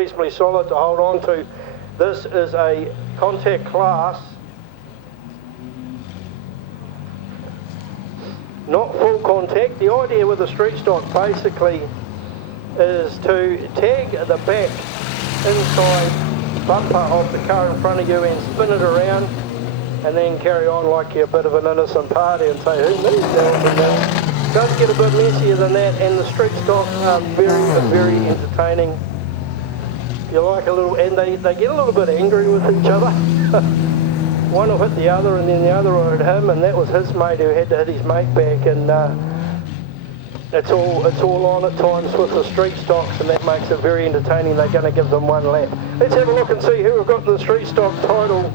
reasonably solid to hold on to. This is a contact class, not full contact. The idea with the street stock basically is to tag the back inside bumper of the car in front of you and spin it around and then carry on like you're a bit of an innocent party and say, who me? It does get a bit messier than that, and the street stocks are very entertaining. You like a little, and they get a little bit angry with each other. One will hit the other, and then the other will hit him, and that was his mate who had to hit his mate back, and it's all on at times with the street stocks, and that makes it very entertaining. They're going to give them one lap. Let's have a look and see who have got the street stock title.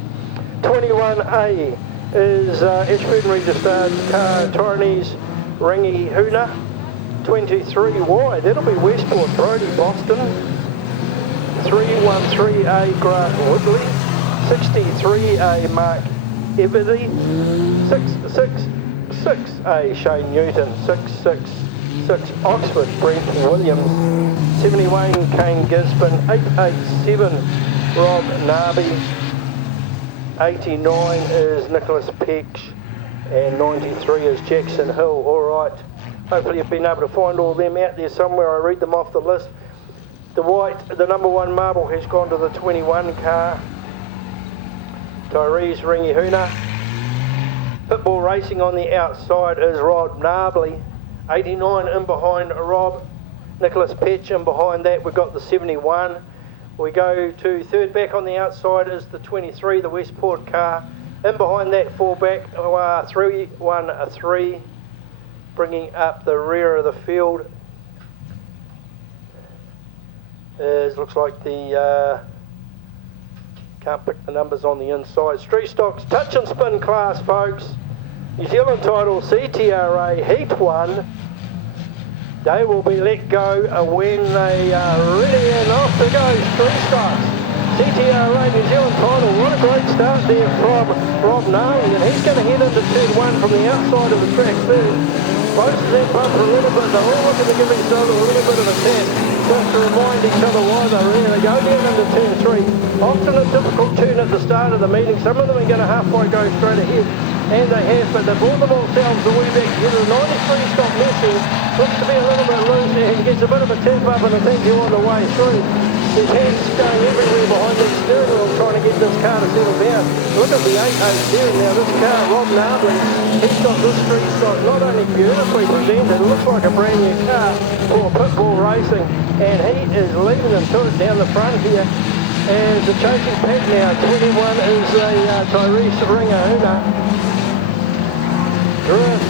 21A is Ashburton registered car Taiwanese Ringy Huna. 23Y, that'll be Westport Brody Boston. 313A Grant Woodley. 63A Mark Everly. 666A Shane Newton. 666 Oxford Brent Williams. 71 Kane Gisborne. 887 Rob Narby. 89 is Nicholas Peck, and 93 is Jackson Hill. Alright, hopefully you've been able to find all of them out there somewhere. I read them off the list. The white, the number 1 marble has gone to the 21 car, Tyrese Ringihuna. Pitbull Racing on the outside is Rob Narby. 89 in behind Rob. Nicholas Peck in behind that. We've got the 71. We go to third back on the outside is the 23, the Westport car. In behind that, 4 back, 3-1-3, bringing up the rear of the field. Looks like the, can't pick the numbers on the inside. Street stocks, touch and spin class, folks. New Zealand title, CTRA Heat 1. They will be let go when they are ready, and off they go, street stocks. CTRA New Zealand title, what a great start there from Rob Narby, and he's going to head into turn 1 from the outside of the track first. Closes that bumper a little bit, they're all looking to give each other a little bit of a tap, just to remind each other why they're ready. They go down into turn 3, often a difficult turn at the start of the meeting. Some of them are going to halfway go straight ahead, and they have, but they've brought themselves a wee back together. 93 stop missing, looks to be a little bit loose there. He gets a bit of a tap up, and I think you're on the way through. His hands going everywhere behind the steering wheel trying to get this car to settle down. Look at the 8-0 steering now. This car, Rob Narby, he's got this street stock not only beautifully presented, it looks like a brand new car for Pitbull Racing, and he is leading them to it down the front here. And the chasing pack now, 21 is a Tyrese Ringahuna.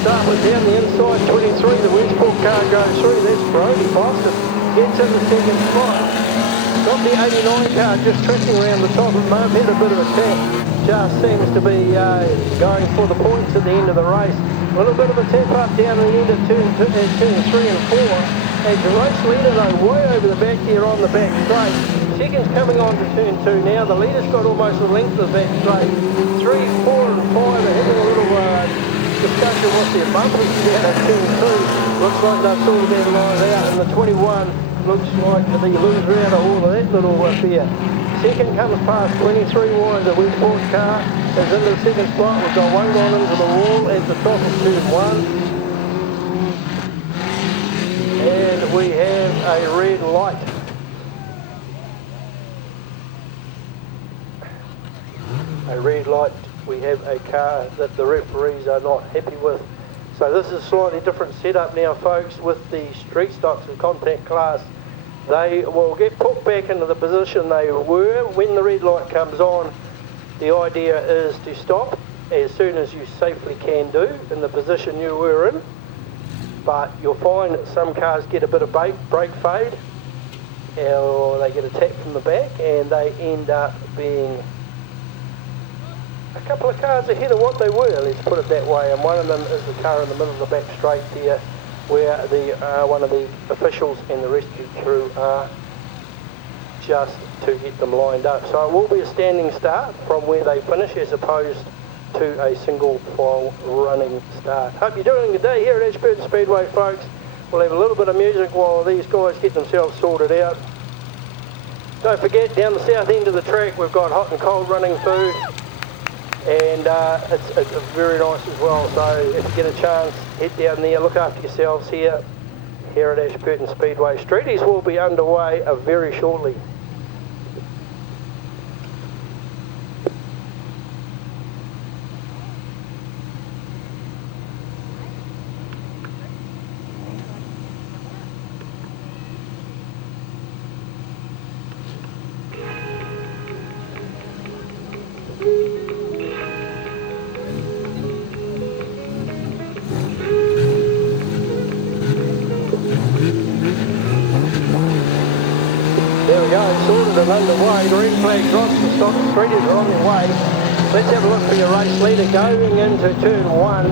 Start with down the inside, 23, the Westport car goes through. That's Brody Boston, gets in the second spot. Got the 89 car just tracking around the top at the moment, had a bit of a tap. Just seems to be going for the points at the end of the race. A little bit of a tap up down the end of turn 3 and 4. And the race leader though, way over the back here on the back straight. Second's coming on to turn 2 now. The leader's got almost the length of the back straight. 3, 4 and 5 are having a little discussion with their bumpers down at turn 2. Looks like they've sorted their lines out, and the 21 looks like the loser out of all of that little affair. Second comes past 23 wide. The Westport car is in the second spot. We've got one gone into the wall at the top of turn 1. And we have a red light. A red light. We have a car that the referees are not happy with. So this is a slightly different setup now, folks, with the street stocks and contact class. They will get put back into the position they were. When the red light comes on, the idea is to stop as soon as you safely can do in the position you were in. But you'll find that some cars get a bit of brake fade, or they get a tap from the back, and they end up being a couple of cars ahead of what they were, let's put it that way. And one of them is the car in the middle of the back straight there, where the one of the officials and the rescue crew are just to get them lined up. So it will be a standing start from where they finish, as opposed to a single file running start. Hope you're doing a good day here at Ashburton Speedway, folks. We'll have a little bit of music while these guys get themselves sorted out. Don't forget, down the south end of the track, we've got hot and cold running through, and it's very nice as well. So if you get a chance, head down there, look after yourselves here at Ashburton Speedway Straight. These will be underway very shortly. There we go, sorted and underway. Green flag drops, the stock spreaders are on their way. Let's have a look for your race leader going into turn 1.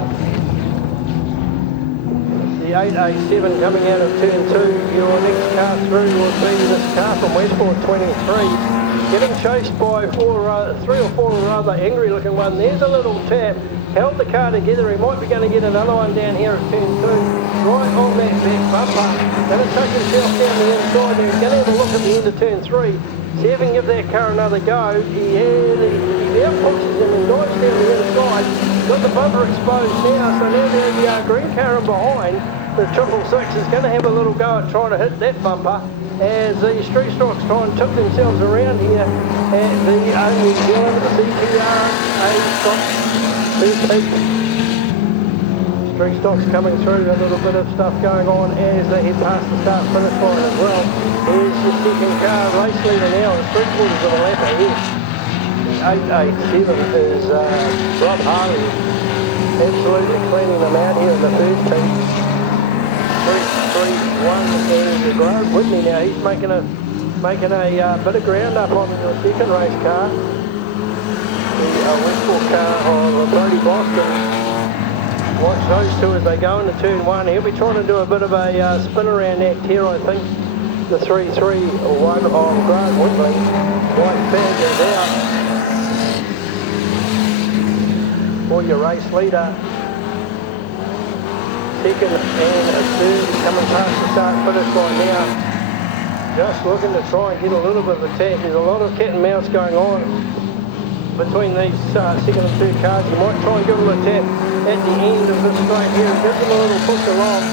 The 887 coming out of turn 2. Your next car through will be this car from Westport 23. Getting chased by 3 or 4 rather angry looking one. There's a little tap. Held the car together. He might be going to get another one down here at turn 2. Right on that back bumper. Going to take himself down the inside there. He's going to have a look at the end of turn 3. See if he can give that car another go. He out pushes him and dives down the inside. Got the bumper exposed now, so now the green car in behind, the 666, is going to have a little go at trying to hit that bumper as the Street Stocks try and tip themselves around here at the New Zealand CTRA Stocks 2 Street Stocks coming through, a little bit of stuff going on as they head past the start finish line as well. Here's the second car, race leader now, at 3/4 of a lap ahead. The 887 is Rob Harley, absolutely cleaning them out here in the first heat. 3-3-1 is the Grove Whitney now. He's making a bit of ground up on the second race car. The Westport car of Brody Boston. Watch those two as they go into turn 1. He'll be trying to do a bit of a spin around act here, I think. The 3-3-1 on Grant Whitley. White flag is out for your race leader. Second and third coming past the start finish line now. Just looking to try and get a little bit of a tap. There's a lot of cat and mouse going on between these second and third cars. You might try and give them a tap at the end of this straight here. Gives them a little push along.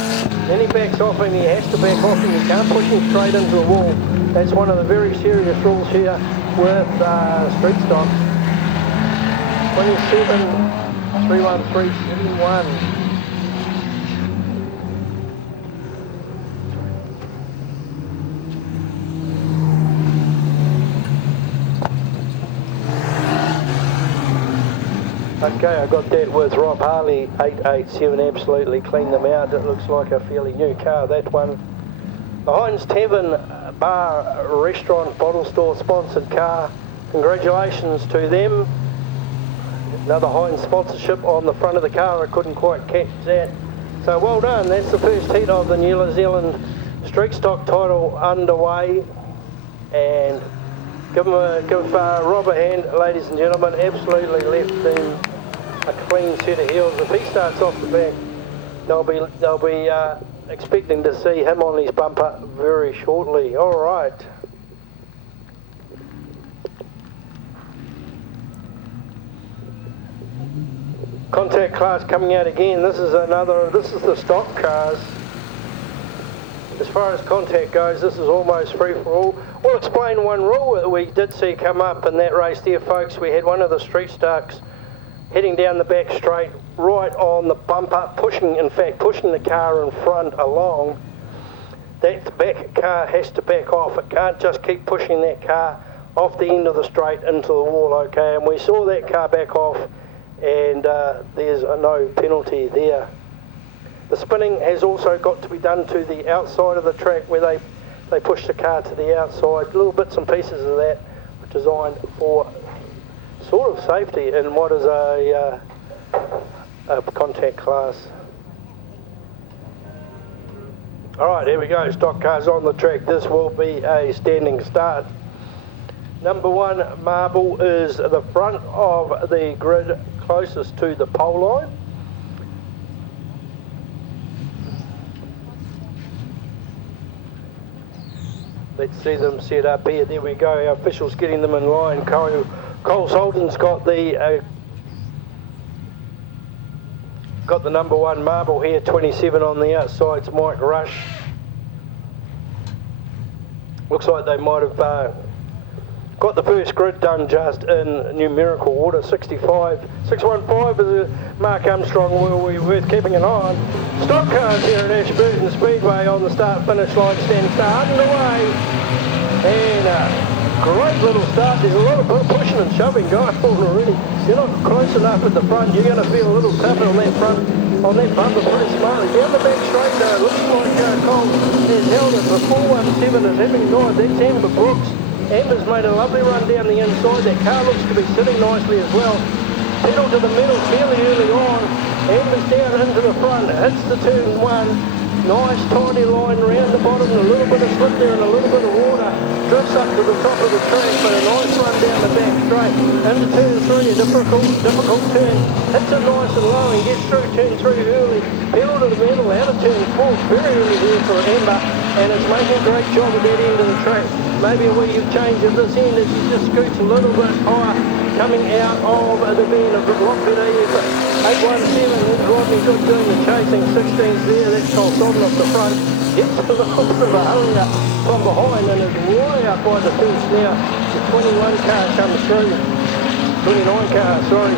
Then he backs off and he has to back off and you can't push him straight into a wall. That's one of the very serious rules here with Street Stocks. 27-313-71. Okay, I got that with Rob Harley, 887, absolutely cleaned them out. It looks like a fairly new car, that one. The Heinz Tavern Bar Restaurant Bottle Store sponsored car. Congratulations to them. Another Heinz sponsorship on the front of the car, I couldn't quite catch that. So well done, that's the first heat of the New Zealand Street Stock title underway. And give Rob a hand, ladies and gentlemen. Absolutely left him a clean set of heels. If he starts off the back, they'll be expecting to see him on his bumper very shortly. All right. Contact class coming out again. This is the stock cars. As far as contact goes, this is almost free for all. We'll explain one rule that we did see come up in that race there, folks. We had one of the Street Stocks heading down the back straight, right on the bumper, pushing the car in front along. That back car has to back off. It can't just keep pushing that car off the end of the straight into the wall, okay? And we saw that car back off, and there's no penalty there. The spinning has also got to be done to the outside of the track where they push the car to the outside. Little bits and pieces of that are designed for sort of safety in what is a contact class. Alright, here we go, stock cars on the track. This will be a standing start. Number 1 marble is the front of the grid closest to the pole line. Let's see them set up here. There we go. Our officials getting them in line. Cole Holden's got the number 1 marble here. 27 on the outside. It's Mike Rush. Looks like they might have got the first grid done just in numerical order. 65, 615 is a Mark Armstrong will be worth keeping an eye on. Stock cars here at Ashburton Speedway on the start-finish line, standing start underway. And great little start. There's a lot of pushing and shoving going on already. You're not close enough at the front. You're going to feel a little tougher on that front. On that bumper pretty smartly. Down the back straight though, looks like Cole has held it. The 417 is having gone. That's Amber Brooks. Amber's made a lovely run down the inside. That car looks to be sitting nicely as well. Pedal to the middle fairly early on. Amber's down into the front. Hits the turn 1. Nice tidy line around the bottom. A little bit of slip there and a little bit of water. Drifts up to the top of the track, but a nice run down the back straight. Into turn 3, a difficult turn. Hits it nice and low and gets through turn 3 early. Pedal to the middle, out of turn 4. Very early there for Amber. And it's making a great job at that end of the track. Maybe a wee change at this end as she just scoots a little bit higher coming out of the bend of the block bit here. But 817 is Rodney Good doing the chasing. 16's there, that's Cole Sodden off the front. Gets a little bit of a hurry up from behind and is way up by the fence now. The 21 car comes through. 29 car, sorry.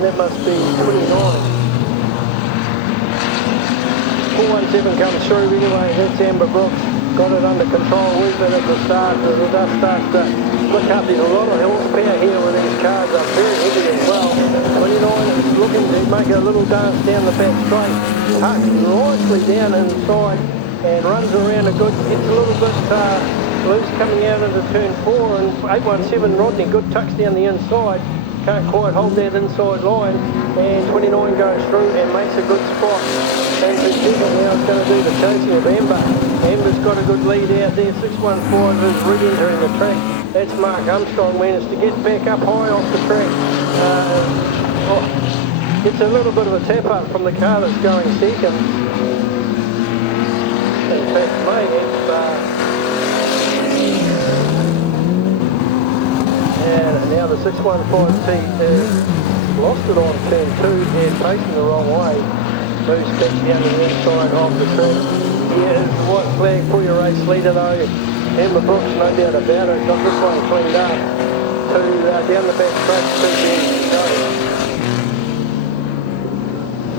That must be 29. 417 comes through anyway. That's Amber Brooks. Got it under control a wee bit at the start. The dust starts to look up. There's a lot of horsepower here with these cars. Are very heavy as well. 29 is looking to make a little dance down the back straight. Tucks nicely down inside and runs around a good. Gets a little bit loose coming out into turn 4. And 817 Rodney Good tucks down the inside. Can't quite hold that inside line, and 29 goes through and makes a good spot. And now it's going to do the chasing of Amber. Amber's got a good lead out there. 615 is re-entering the track. That's Mark Armstrong managed to get back up high off the track. Gets a little bit of a tap up from the car that's going second. In fact, maybe and now the 615T has lost it on turn 2 and facing the wrong way. Moves back down the inside of the track. Here is the white flag for your race leader though. Amber Brooks, no doubt about it, got this one cleaned up. Down the back track to the end of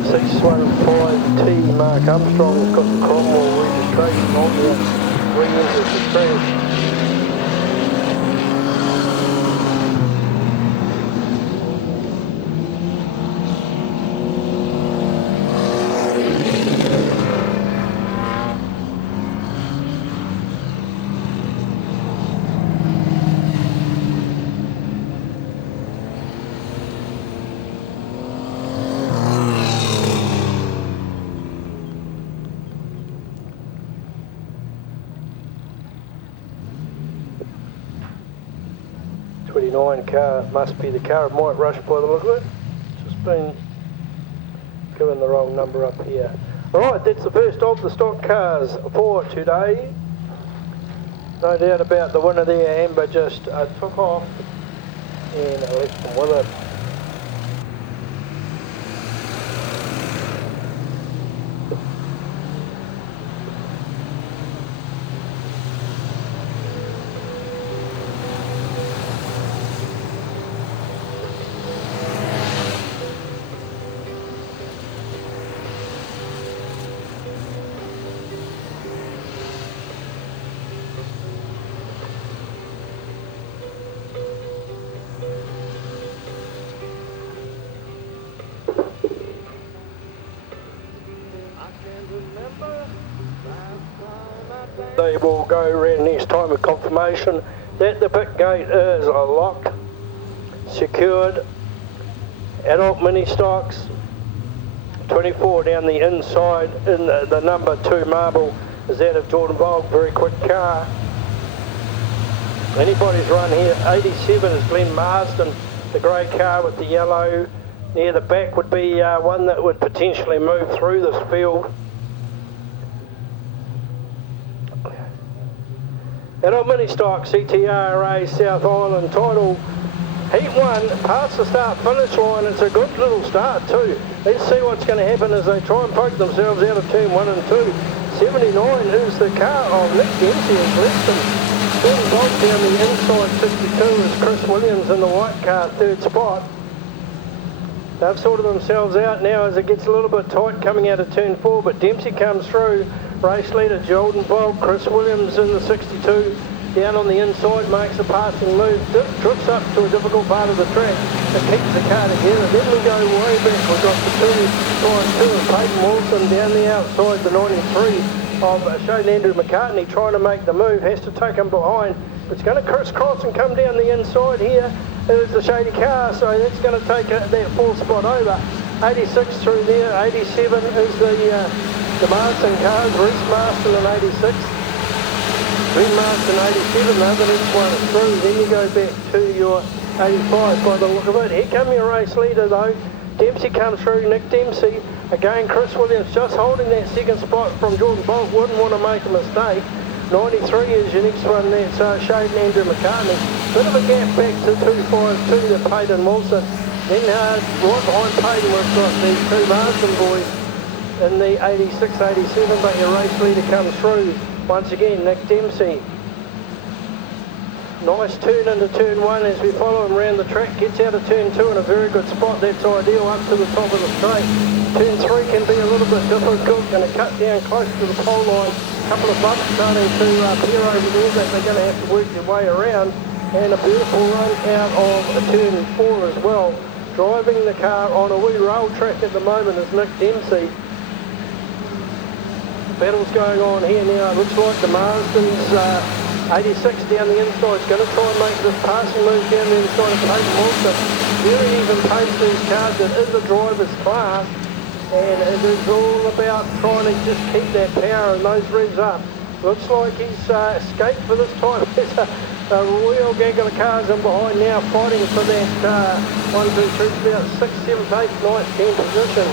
the 615T Mark Armstrong has got the Cromwell registration on there. Re-enters the track. Car must be the car of Mike Rush by the look of it. Just been given the wrong number up here. Alright, that's the first of the stock cars for today. No doubt about the winner there. Amber just took off and left them with it. They will go around next time with confirmation that the pit gate is locked, secured. Adult mini stocks, 24 down the inside in the number 2 marble is that of Jordan Volk, very quick car. Anybody's run here. 87 is Glenn Marsden, the grey car with the yellow. Near the back would be one that would potentially move through this field. Adult Mini Stock CTRA South Island title. Heat 1, past the start-finish line. It's a good little start too. Let's see what's going to happen as they try and poke themselves out of turn 1 and 2. 79 is the car of Nick Dempsey has left them. Then Bolt down the inside 62 is Chris Williams in the white car, third spot. They've sorted themselves out now as it gets a little bit tight coming out of turn 4, but Dempsey comes through. Race leader Jordan Bolt, Chris Williams in the 62. Down on the inside, makes a passing move, drifts up to a difficult part of the track and keeps the car together. Then we go way back, we've got the 2 of Peyton Wilson down the outside, the 93 of Shane Andrew McCartney trying to make the move, has to take him behind. It's going to crisscross and come down the inside here. There's the shady car, so that's going to take that 4th spot over. 86 through there, 87 is the Marston cars, Reese Marston in 86. Red Marston 87, though, the next one is through. Then you go back to your 85 by the look of it. Here come your race leader though. Dempsey comes through, Nick Dempsey. Again, Chris Williams just holding that 2nd spot from Jordan Bolt. Wouldn't want to make a mistake. 93 is your next one, that's Shade and Andrew McCartney. Bit of a gap back to 252 to Peyton Wilson. Then right behind Peyton we've got these 2 Marsden boys in the 86-87, but your race leader comes through. Once again, Nick Dempsey. Nice turn into turn 1 as we follow him around the track. Gets out of turn 2 in a very good spot. That's ideal up to the top of the straight. Turn 3 can be a little bit difficult. Going to cut down close to the pole line. A couple of bumps starting to appear over there that they're going to have to work their way around. And a beautiful run out of turn 4 as well. Driving the car on a wee rail track at the moment is Nick Dempsey. Battle's going on here now. It looks like the Marsden's 86 down the inside is going to try and make this passing move down the inside of Peyton Wilson. Very even pace these cars. It is a driver's class and it is all about trying to just keep that power and those revs up. Looks like he's escaped for this time. There's a real gaggle of cars in behind now fighting for that 1, 2, 3, about 6, 7, 8, 9, 10 position.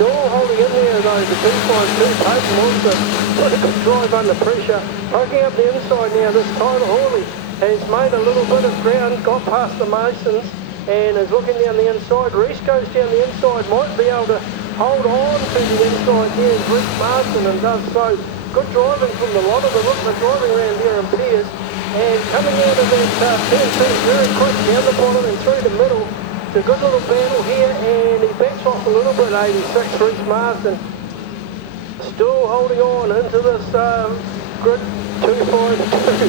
Still holding in there though, the 252 Peyton Wilson. Got a good drive under pressure. Poking up the inside now, this Tyler Hawley has made a little bit of ground, got past the Masons and is looking down the inside. Reese goes down the inside, might be able to hold on to the inside there as Reese Marston and does so. Good driving from the lot of them. Look, they're driving around here in pairs and coming out of that turn 2 very quick down the bottom and through the middle. It's a good little battle here and he backs off a little bit, 86, Reese Marston. Still holding on into this grid 252.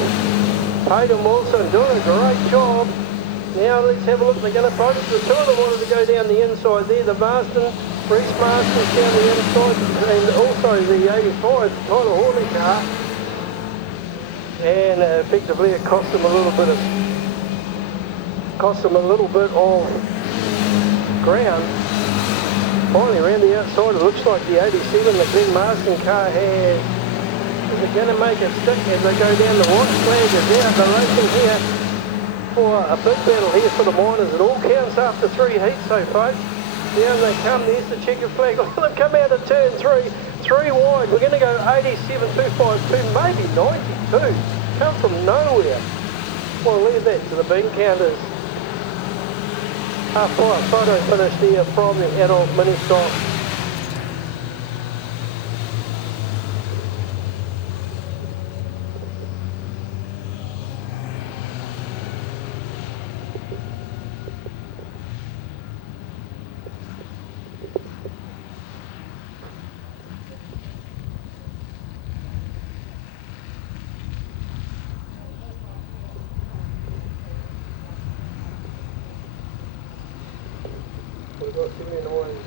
Peyton Wilson doing a great job. Now let's have a look, they're going to both, the 2 of them wanted to go down the inside there, the Marston, Reese Marston's down the inside and also the 85, Tyler Hawley car. And effectively it cost them a little bit of ground. Finally around the outside it looks like the 87, the Glenn Marsden car has, is it going to make it stick as they go down? The white flag is out, they're racing here for a big battle here for the minors. It all counts after 3 heats so folks. Down they come, there's the checkered flag. Look at them come out of turn 3, 3 wide. We're going to go 87, 252, maybe 92. Come from nowhere. We'll leave that to the bean counters. Half-fire photo finish there from the adult mini stock. We've got 79.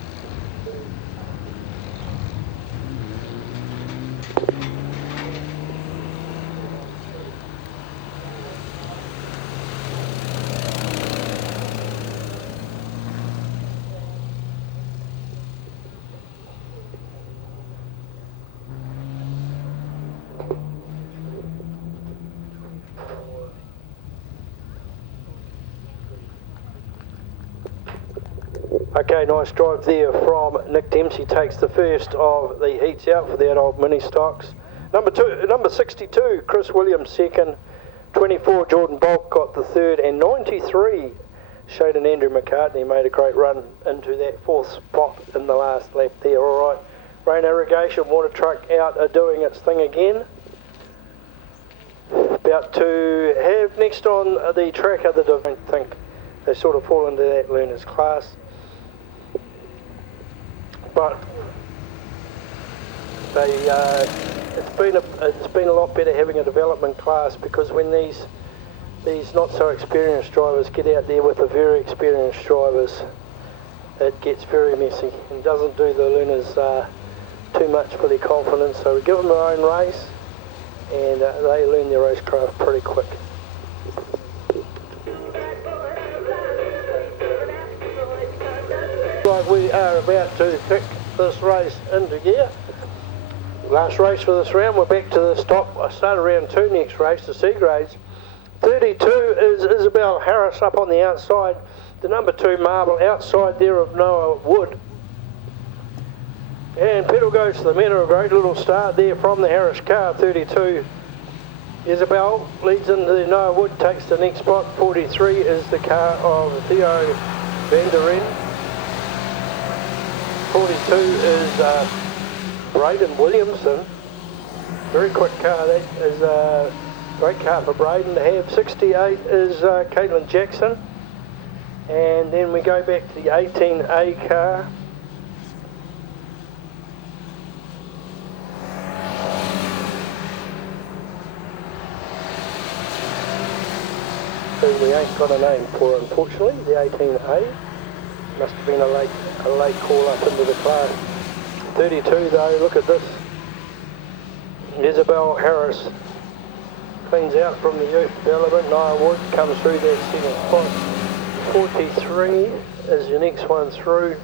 Okay, nice drive there from Nick Dempsey. Takes the first of the heats out for that old mini stocks. Number 62, Chris Williams second. 24, Jordan Bulk got the third, and 93, Shaden Andrew McCartney made a great run into that fourth spot in the last lap there. All right, Rain Irrigation water truck out doing its thing again. About to have next on the track that I don't think they sort of fall into that learners class. But they, it's been a lot better having a development class, because when these not so experienced drivers get out there with the very experienced drivers, it gets very messy and doesn't do the learners too much for their confidence. So we give them their own race, and they learn their racecraft pretty quick. Like we are about to kick this race into gear. Last race for this round, we're back to the stop. I started round 2 next race, the C grades. 32 is Isabel Harris up on the outside. The number 2 Marble outside there of Noah Wood. And pedal goes to the meadow. A great little start there from the Harris car. 32 Isabel leads into the Noah Wood, takes the next spot. 43 is the car of Theo van der Ren. 42 is Braden Williamson. Very quick car. That is a great car for Braden to have. 68 is Caitlin Jackson. And then we go back to the 18A car. Who we ain't got a name for, unfortunately. The 18A. Must have been a late call up into the class. 32 though, look at this. Isabel Harris cleans out from the youth development. Nia Wood comes through that second spot. 43 is your next one through.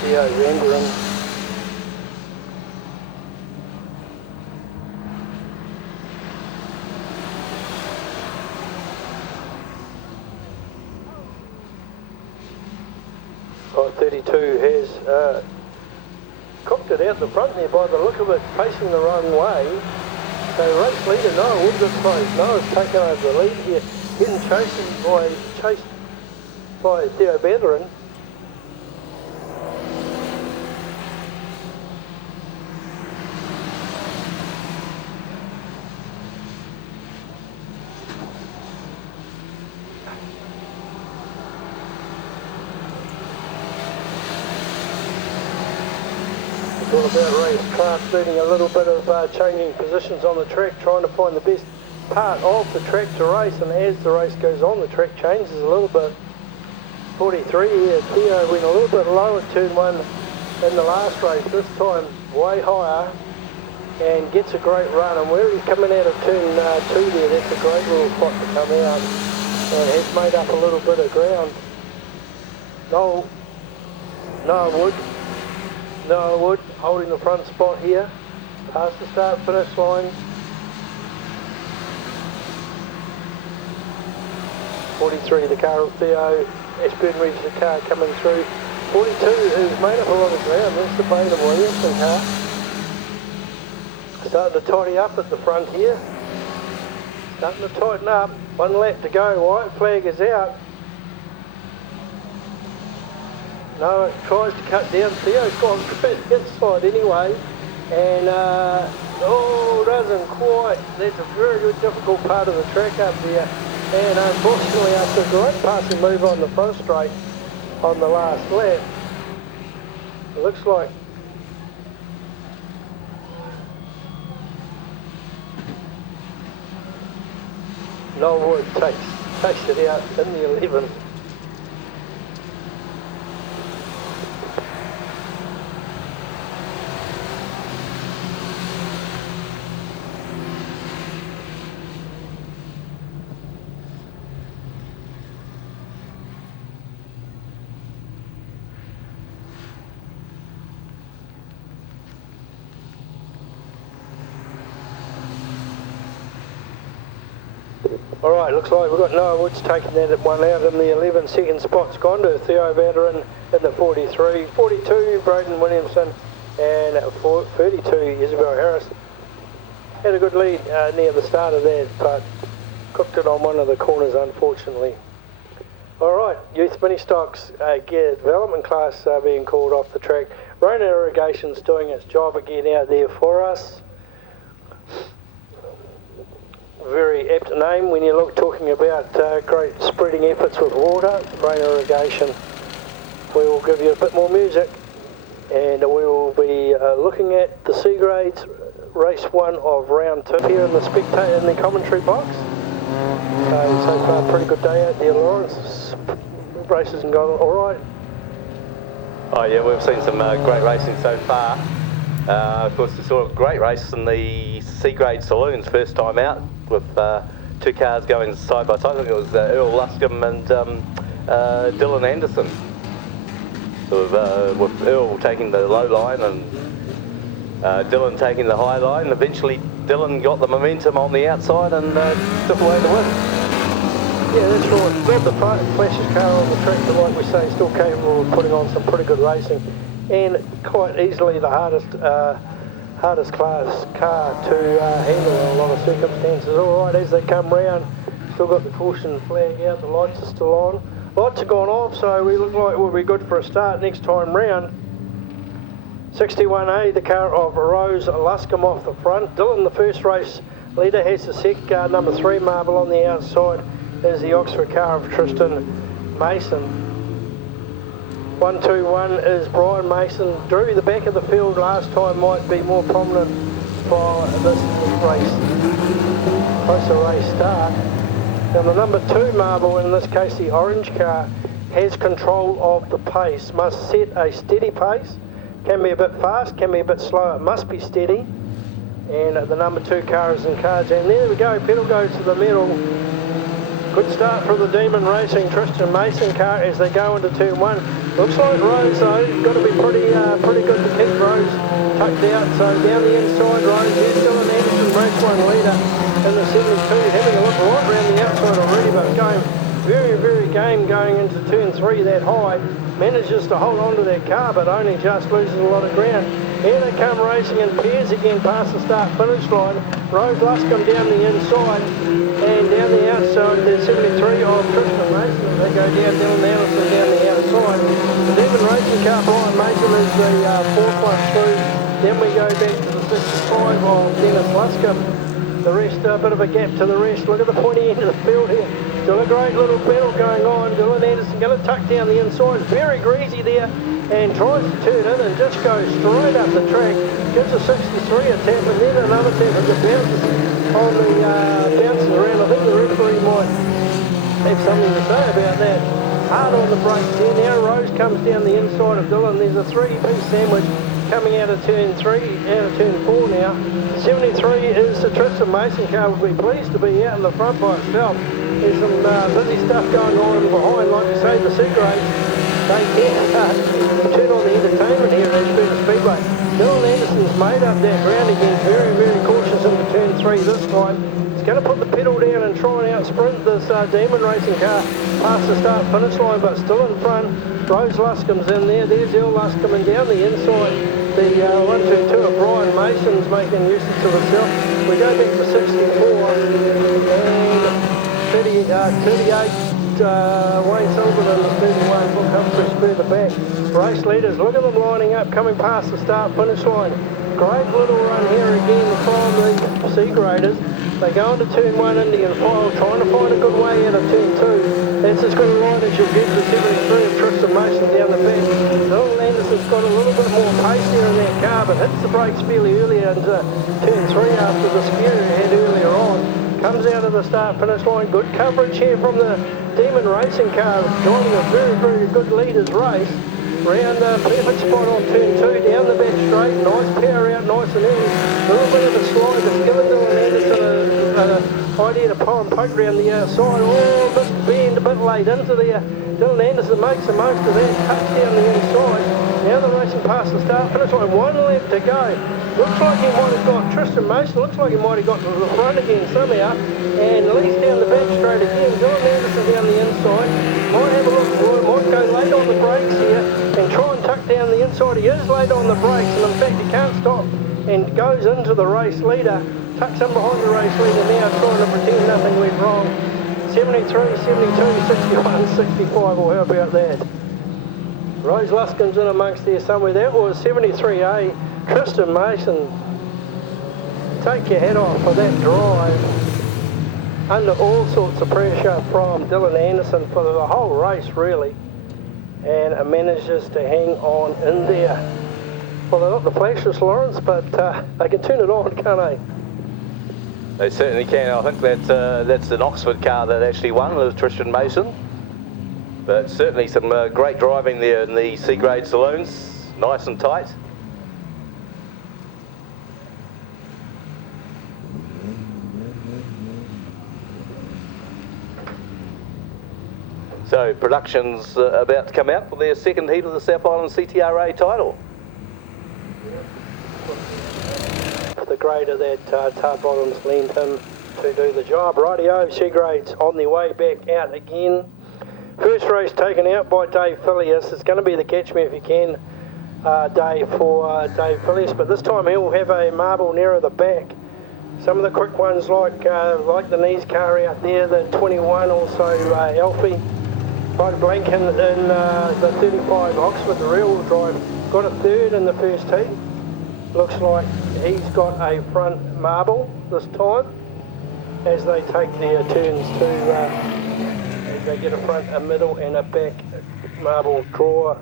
Theo Vanderin. Oh, 32 has cooked it out the front there by the look of it, facing the wrong way. So race leader Noah Wood looks like Noah's taken over the lead here, getting chased by Theo Vanderin. All about race class, leading a little bit of changing positions on the track, trying to find the best part of the track to race, and as the race goes on, the track changes a little bit. 43 here, Theo went a little bit low at turn 1 in the last race, this time way higher, and gets a great run, and where he's coming out of turn 2 there, that's a great little spot to come out, and has made up a little bit of ground. Noah Wood holding the front spot here, past the start finish line. 43, the car of Theo, Ashburton Registered car coming through. 42 has made up a lot of ground, that's the Braden Williamson car. Starting to tidy up at the front here. Starting to tighten up, 1 lap to go, white flag is out. Noah tries to cut down. Theo's gone through the inside anyway, and doesn't quite. That's a very good, difficult part of the track up there, and unfortunately after a great passing move on the front straight on the last lap, it looks like Noah Wood takes it out in the 11. Alright, looks like we've got Noah Woods taking that one out in the 11. Second spot's gone to Theo Vanderin in the 43. 42, Braden Williamson, and 32, Isabel Harris. Had a good lead near the start of that, but cooked it on one of the corners, unfortunately. Alright, youth mini stocks development class being called off the track. Rain Irrigation's doing its job again out there for us. Very apt name when you look talking about great spreading efforts with water. Rain Irrigation. We will give you a bit more music, and we will be looking at the C grades, race 1 of round 2 here in the commentary box. So far, pretty good day out there, Lawrence. Races and gone all right. Oh yeah, we've seen some great racing so far. Of course, we saw a great race in the C-grade saloons first time out, with 2 cars going side by side. I think it was Earl Luscombe and Dylan Anderson. So with Earl taking the low line and Dylan taking the high line. Eventually Dylan got the momentum on the outside and took away the win. Yeah, that's right. Not the flashiest car on the track, but like we say, still capable of putting on some pretty good racing, and quite easily the hardest class car to handle in a lot of circumstances. All right, as they come round, still got the caution flag out, the lights are still on. Lights have gone off, so we look like we'll be good for a start next time round. 61A, the car of Rose Luscombe off the front. Dylan, the first race leader, has the second car, number 3 Marble on the outside. There's the Oxford car of Tristan Mason. 121 is Brian Mason. Drew, the back of the field last time might be more prominent for this race, closer race start. Now the number 2 Marble, in this case the orange car, has control of the pace, must set a steady pace. Can be a bit fast, can be a bit slow, it must be steady. And the number 2 car is encouraged. And there we go, pedal goes to the middle. Good start for the Demon Racing Tristan Mason car as they go into turn 1. Looks like Rose though, got to be pretty good to keep Rose tucked out. So down the inside, Rose, here's still an Anderson race 1 leader in the 72, having a look right around the outside already, but going very game going into turn 3 that high. Manages to hold on to that car, but only just loses a lot of ground. Here they come racing in pairs again past the start-finish line. Rose Luscombe down the inside, and down the outside there's 73 of Tristan Mason. They go down, Dylan Anderson down the outside. The Devon Racing car, Brian Mason is the 4th one through. Then we go back to the 65 of Dennis Luscombe. The rest, a bit of a gap to the rest. Look at the pointy end of the field here. Still a great little battle going on. Dylan Anderson going to tuck down the inside. Very greasy there, and tries to turn in and just goes straight up the track. Gives a 63 a tap, and then another tap as it bounces on the bounces around. I think the referee might have something to say about that. Hard on the brakes there. Now Rose comes down the inside of Dylan. There's a 3-piece sandwich coming out of turn 3, out of turn 4 now. 73 is the Tristan Mason car. Would be pleased to be out in the front by itself. There's some busy stuff going on behind, like you say, the C-grade. They can turn on the entertainment here at Ashburton Speedway. Dylan Anderson's made up that ground again, very cautious into turn 3 this time. He's going to put the pedal down and try and out-sprint this Demon Racing car past the start-finish line, but still in front. Rose Luscombe's in there. There's Earl Luscombe, and down the inside, the 1-2-2 of Brian Mason's making uses of himself. We go back to 64, and 38, Wayne Sullivan and the 31 will come through further back. Race leaders, look at them lining up, coming past the start-finish line. Great little run here again from the C-graders. They go into turn 1 Indian file, trying to find a good way out of turn 2. That's as good a line as you'll get to 73 of Tristan Mason down the back. Dylan Anderson's got a little bit more pace there in that car, but hits the brakes fairly early into turn 3 after the scare he had earlier on. Comes out of the start-finish line. Good coverage here from the Demon Racing car, joining a very good leaders race. Round perfect spot on turn 2, down the back straight, nice power out, nice and early. A little bit of a slide, but giving Dylan Anderson an idea to poke round the outside. Oh, a bit bend, a bit late into there. Dylan Anderson makes the most of that, cuts down the inside. Now they're racing past the start finish line, 1 lap to go. Looks like he might have got Tristan Mason, looks like he might have got to the front again somehow. And Lee's down the back straight again, Dylan Anderson down the inside. Might have a look, might go late on the brakes here and try and tuck down the inside. He is late on the brakes, and in fact he can't stop and goes into the race leader. Tucks in behind the race leader now, trying to pretend nothing went wrong. 73, 72, 61, 65, well how about that? Rose Luskin's in amongst there somewhere. That was 73A. Tristan Mason, take your head off for that drive. Under all sorts of pressure from Dylan Anderson for the whole race really. And it manages to hang on in there. Well, they're not the flashiest, Lawrence, but they can turn it on, can't they? They certainly can. I think that's an Oxford car that actually won, with Tristan Mason. But certainly some great driving there in the C-grade saloons, nice and tight. So production's about to come out for their second heat of the South Island CTRA title. The grader that Tart Bottoms lent him to do the job. Rightio, C-grades on their way back out again. First race taken out by Dave Phileas. It's going to be the Catch Me If You Can day for Dave Phileas, but this time he'll have a marble nearer the back. Some of the quick ones like the Knees car out there, the 21, also Alfie. Bo Blanken in the 35 Oxford, the rear-wheel drive, got a third in the first heat. Looks like he's got a front marble this time as they take their turns to, as they get a front, a middle and a back marble draw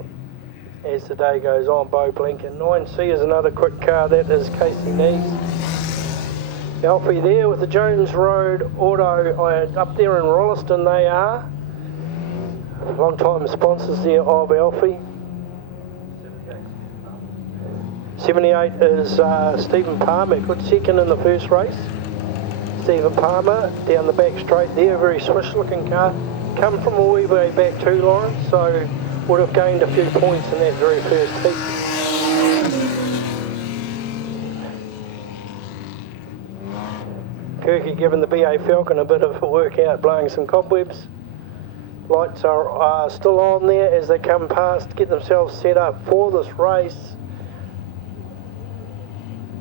as the day goes on. Bo Blanken. 9C is another quick car, that is Casey Knees. Alfie there with the Jones Road Auto up there in Rolleston they are. Long time sponsors there of Alfie. 78 is Stephen Palmer, good second in the first race. Stephen Palmer down the back straight there, very swish looking car. Come from a wee way back too, Lawrence, so would have gained a few points in that very first heat. Kirky giving the BA Falcon a bit of a workout, blowing some cobwebs. Lights are still on there as they come past, get themselves set up for this race.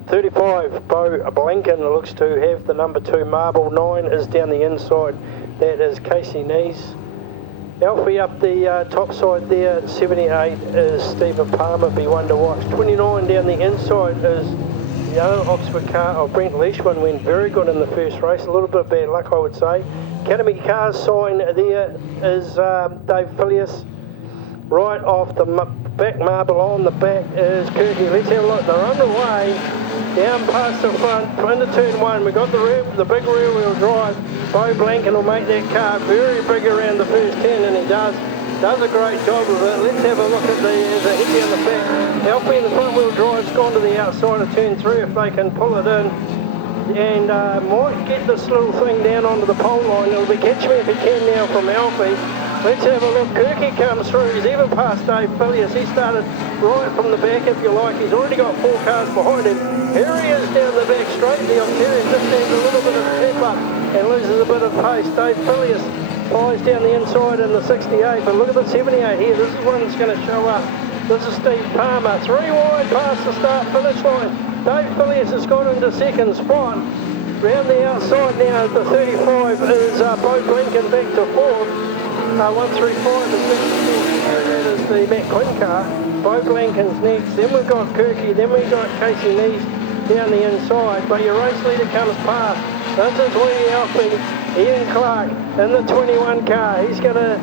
35, Bo Blanken looks to have the number 2 marble. 9 is down the inside, that is Casey Knees. Alfie up the top side there, 78 is Stephen Palmer, be one to watch. 29 down the inside is the other Oxford car of Brent Leishman, went very good in the first race, a little bit of bad luck I would say. Academy Cars sign there is Dave Phileas. Right off the back marble on the back is Kirky. Let's have a look, they're underway. Down past the front, into turn 1, we got the big rear wheel drive. Bo Blanken will make that car very big around the first 10, and he does a great job of it. Let's have a look at the hit down the back. Alfie in the front wheel drive's gone to the outside of turn 3 if they can pull it in. And might get this little thing down onto the pole line. It'll be Catch Me If You Can now from Alfie. Let's have a look. Kirky comes through. He's even past Dave Phileas. He started right from the back, if you like. He's already got 4 cars behind him. Here he is down the back straight. The Ontario just stands a little bit of a step up and loses a bit of pace. Dave Phileas flies down the inside in the 68. But look at the 78 here. This is one that's going to show up. This is Steve Palmer. 3 wide past the start finish line. Dave Phileas has got into second spot. Round the outside now, the 35 is Bo Blanken back to 4th. 135 is that is the Matt Quinn car. Bo Blanken's next. Then we've got Kirky. Then we've got Casey Knees down the inside. But your race leader comes past. This is Lee Alfie. Ian Clark in the 21 car. He's going to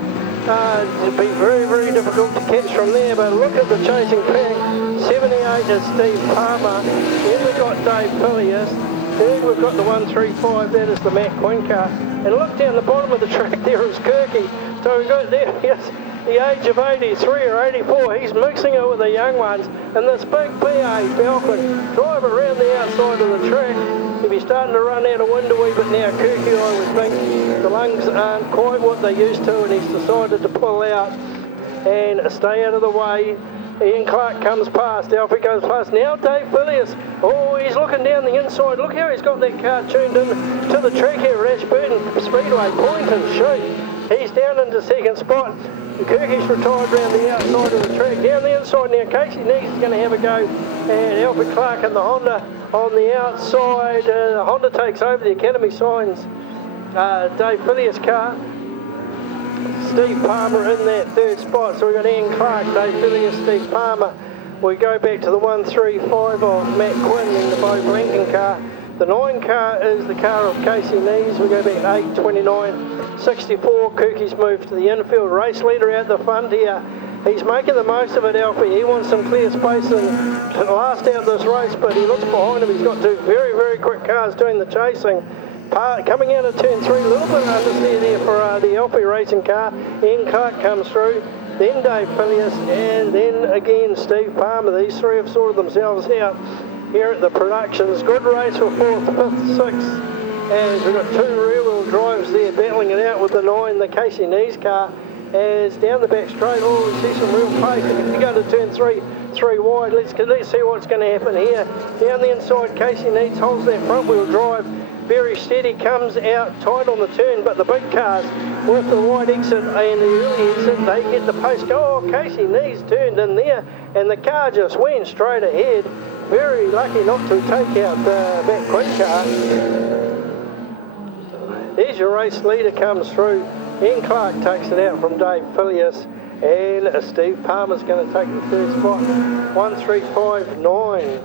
be very, very difficult to catch from there. But look at the chasing pack. 78 is Steve Palmer. Then we've got Dave Phileas. Third we've got the 135, that is the Matt Quinn car. And look down the bottom of the track, there is Kirky. So we've got there, yes, the age of 83 or 84, he's mixing it with the young ones. And this big BA Falcon drive around the outside of the track. He'll be starting to run out of wind a wee bit now, Kirky, I would think. The lungs aren't quite what they used to, and he's decided to pull out and stay out of the way. Ian Clark comes past, Alfie goes past, now Dave Villiers, oh he's looking down the inside, look how he's got that car tuned in to the track here at Ashburton Speedway, point and shoot, he's down into second spot, Kirky's retired round the outside of the track, down the inside now, Casey Neese is going to have a go, and Alfie Clark and the Honda on the outside, the Honda takes over, the Academy signs Dave Villiers' car. Steve Palmer in that third spot, so we've got Ian Clark, Dave Villiers, Steve Palmer. We go back to the 135 of Matt Quinn in the Bo Blanken car. The 9 car is the car of Casey Neese. We go back to 8:29.64. Kirky's moved to the infield. Race leader out the front here. He's making the most of it, Alfie. He wants some clear space and to last out this race, but he looks behind him. He's got two very, very quick cars doing the chasing. Coming out of turn 3, a little bit understeer there for the Alfie racing car. Ian Clark comes through, then Dave Villiers, and then again Steve Palmer. These three have sorted themselves out here at the productions. Good race for 4th, 5th, 6th, as we've got two rear-wheel drives there battling it out with the 9, the Casey Neese car. As down the back straight, oh, we see some real pace. If you go to turn 3 wide, let's see what's going to happen here. Down the inside, Casey Neese holds that front wheel drive. Very steady, comes out tight on the turn, but the big cars with the wide exit and the early exit, they get the pace go. Oh, Casey Neese turned in there, and the car just went straight ahead. Very lucky not to take out the back quick car. There's your race leader comes through. Ian Clark takes it out from Dave Villiers, and Steve Palmer's going to take the third spot. 1:3:59.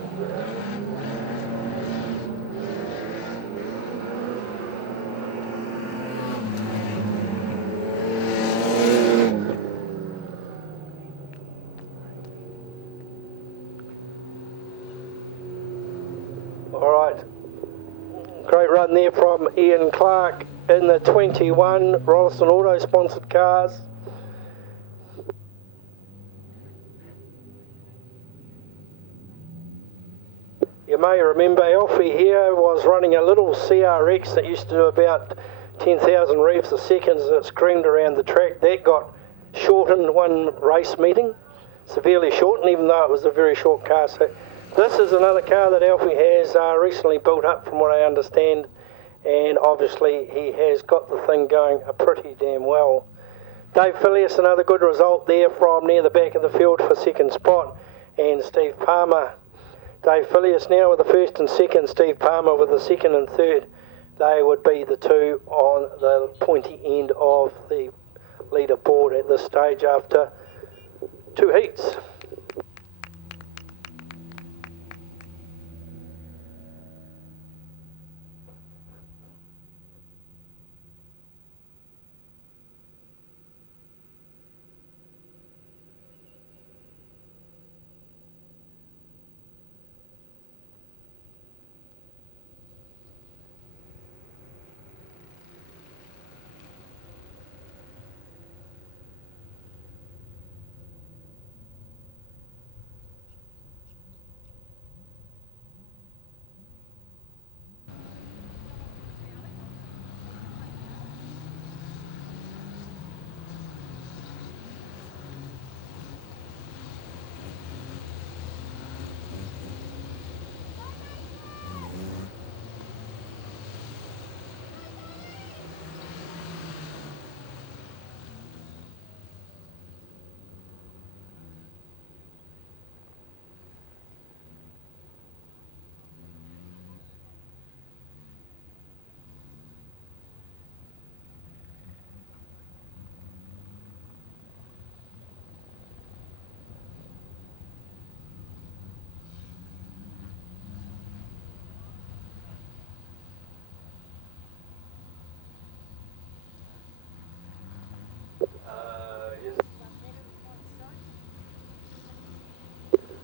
Alright, great run there from Ian Clark in the 21 Rolleston Auto sponsored cars. You may remember Alfie here was running a little CRX that used to do about 10,000 revs a second and it screamed around the track. That got shortened one race meeting, severely shortened, even though it was a very short car. So this is another car that Alfie has recently built up from what I understand, and obviously he has got the thing going pretty damn well. Dave Villiers, another good result there from near the back of the field for second spot, and Steve Palmer. Dave Villiers now with the first and second, Steve Palmer with the second and third. They would be the two on the pointy end of the leaderboard at this stage after 2 heats.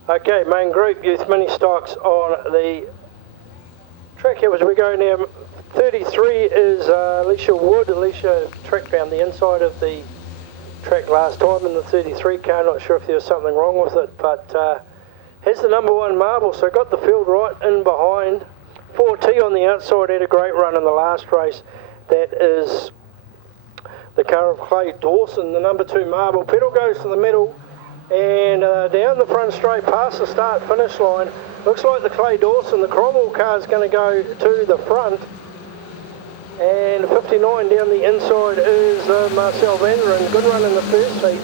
Okay, main group, youth mini stocks on the track here as we go now. 33 is Alicia Wood. Alicia tracked around the inside of the track last time in the 33 car. Not sure if there was something wrong with it, but has the number 1 marble, so got the field right in behind. 4T on the outside, had a great run in the last race. That is the car of Clay Dawson, the number 2 marble. Pedal goes to the middle. And down the front straight past the start finish line, looks like the Clay Dawson, the Cromwell car is going to go to the front. And 59 down the inside is Marcel Vanderen. Good run in the first heat.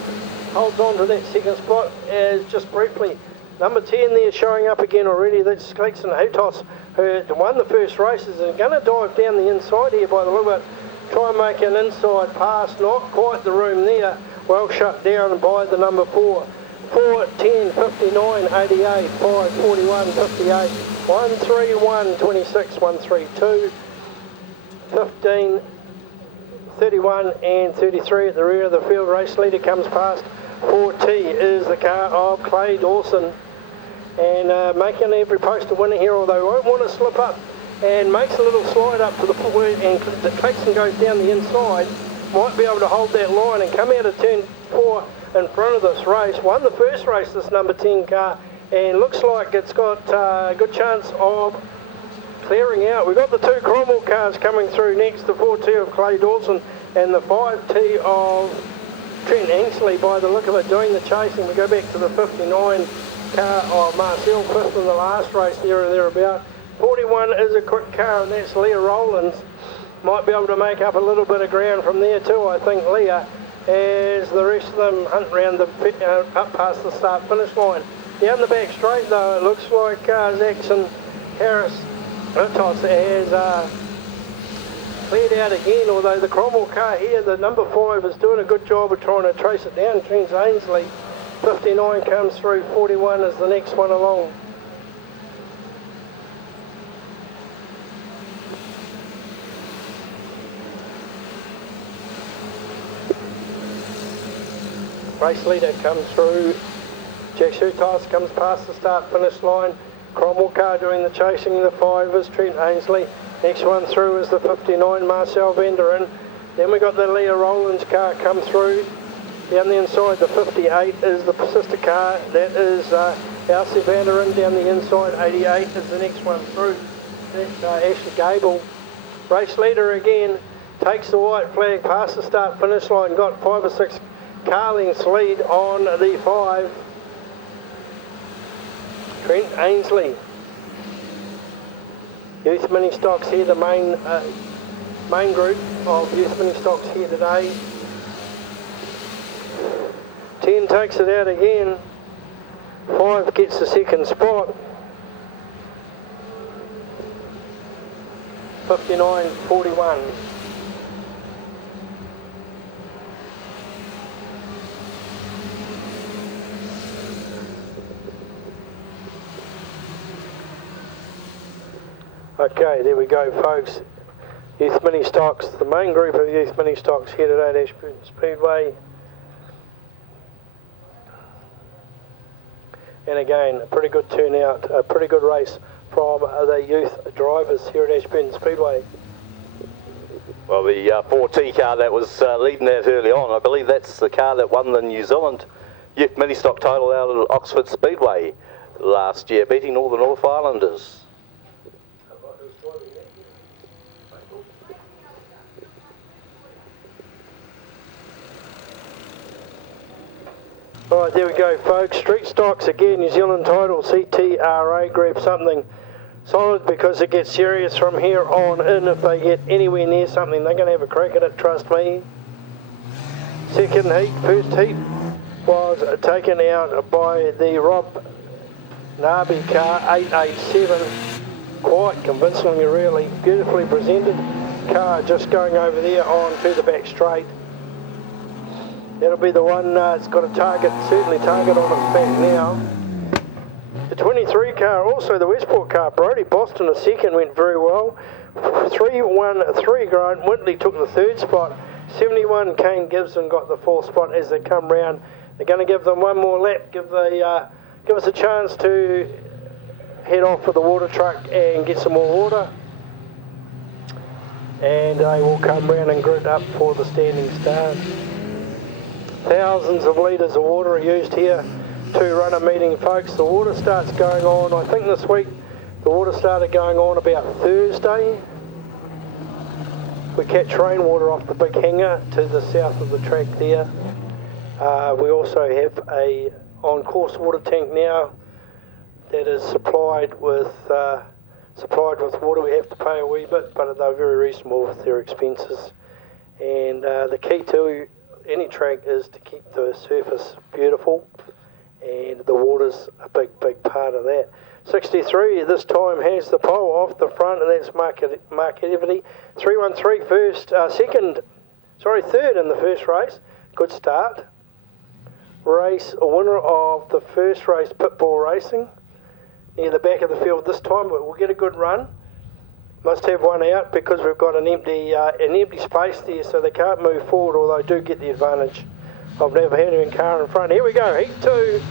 Holds on to that second spot as just briefly. Number 10 there showing up again already. That's Cleckson Hutos, who won the first races and going to dive down the inside here by the look of it. Try and make an inside pass. Not quite the room there. Well shut down by the number 4. 4, 10, 59, 88, 5, 41, 58, 1, 3, 1, 26, 1, 3, 2, 15, 31 and 33 at the rear of the field. Race leader comes past. 4T is the car of Clay Dawson. And making every post a winner here, although won't want to slip up, and makes a little slide up to the footwork, and the Claxon goes down the inside. Might be able to hold that line and come out of turn 4 in front of this race. Won the first race, this number 10 car, and looks like it's got a good chance of clearing out. We've got the 2 Cromwell cars coming through next, the 4T of Clay Dawson and the 5T of Trent Ainsley by the look of it doing the chasing. We go back to the 59 car of Marcel, 5th in the last race there or thereabout. 41 is a quick car, and that's Leah Rowlands. Might be able to make up a little bit of ground from there too, I think, Leah, as the rest of them hunt round the up past the start finish line. Down the back straight though, it looks like Zaxon Harris Hutos has cleared out again, although the Cromwell car here, the number 5, is doing a good job of trying to trace it down. Trent Ainsley, 59 comes through, 41 is the next one along. Race leader comes through. Jack Hutos comes past the start finish line. Cromwell car doing the chasing. The 5 is Trent Ainsley. Next one through is the 59 Marcel Vanderen. Then we got the Leah Rowlands car come through. Down the inside, the 58 is the sister car. That is Elsie Vanderen. Down the inside, 88 is the next one through. That's Ashley Gable. Race leader again takes the white flag past the start finish line. Got 5 or 6 car lengths lead on the 5. Trent Ainsley. Youth Mini Stocks here, the main group of Youth Mini Stocks here today. 10 takes it out again. 5 gets the second spot. 59-41. Okay, there we go, folks. Youth Mini Stocks, the main group of Youth Mini Stocks here today at Ashburton Speedway. And again, a pretty good turnout, a pretty good race from the youth drivers here at Ashburton Speedway. Well, the 4T car that was leading that early on, I believe that's the car that won the New Zealand Youth Mini Stock title out at Oxford Speedway last year, beating all the North Islanders. Alright, there we go, folks. Street Stocks again, New Zealand title, CTRA group, something solid because it gets serious from here on in. If they get anywhere near something, they're going to have a crack at it, trust me. Second heat, first heat was taken out by the Rob Nabi car, 887. Quite convincingly, really. Beautifully presented car just going over there on to the back straight. That'll be the one that's got a target, certainly target on its back now. The 23 car, also the Westport car, Brody Boston a second, went very well. 3-1-3 Grant Whitley took the third spot. 71 Kane Gibson got the fourth spot as they come round. They're going to give them one more lap, give us a chance to head off for the water truck and get some more water. And they will come round and grit up for the standing start. Thousands of litres of water are used here to run a meeting, folks. The water starts going on, I think this week, the water started going on about Thursday. We catch rainwater off the big hanger to the south of the track there. We also have a on-course water tank now that is supplied with water. We have to pay a wee bit, but they're very reasonable with their expenses. And the key to any track is to keep the surface beautiful, and the water's a big part of that. 63 this time has the pole off the front, and that's Mark Evity. 313 third in the first race. Good start. Race winner of the first race, Pitbull Racing, near the back of the field this time, but we'll get a good run. Must have one out because we've got an empty space there, so they can't move forward, although I do get the advantage of never having a car in front. Here we go, Heat 2,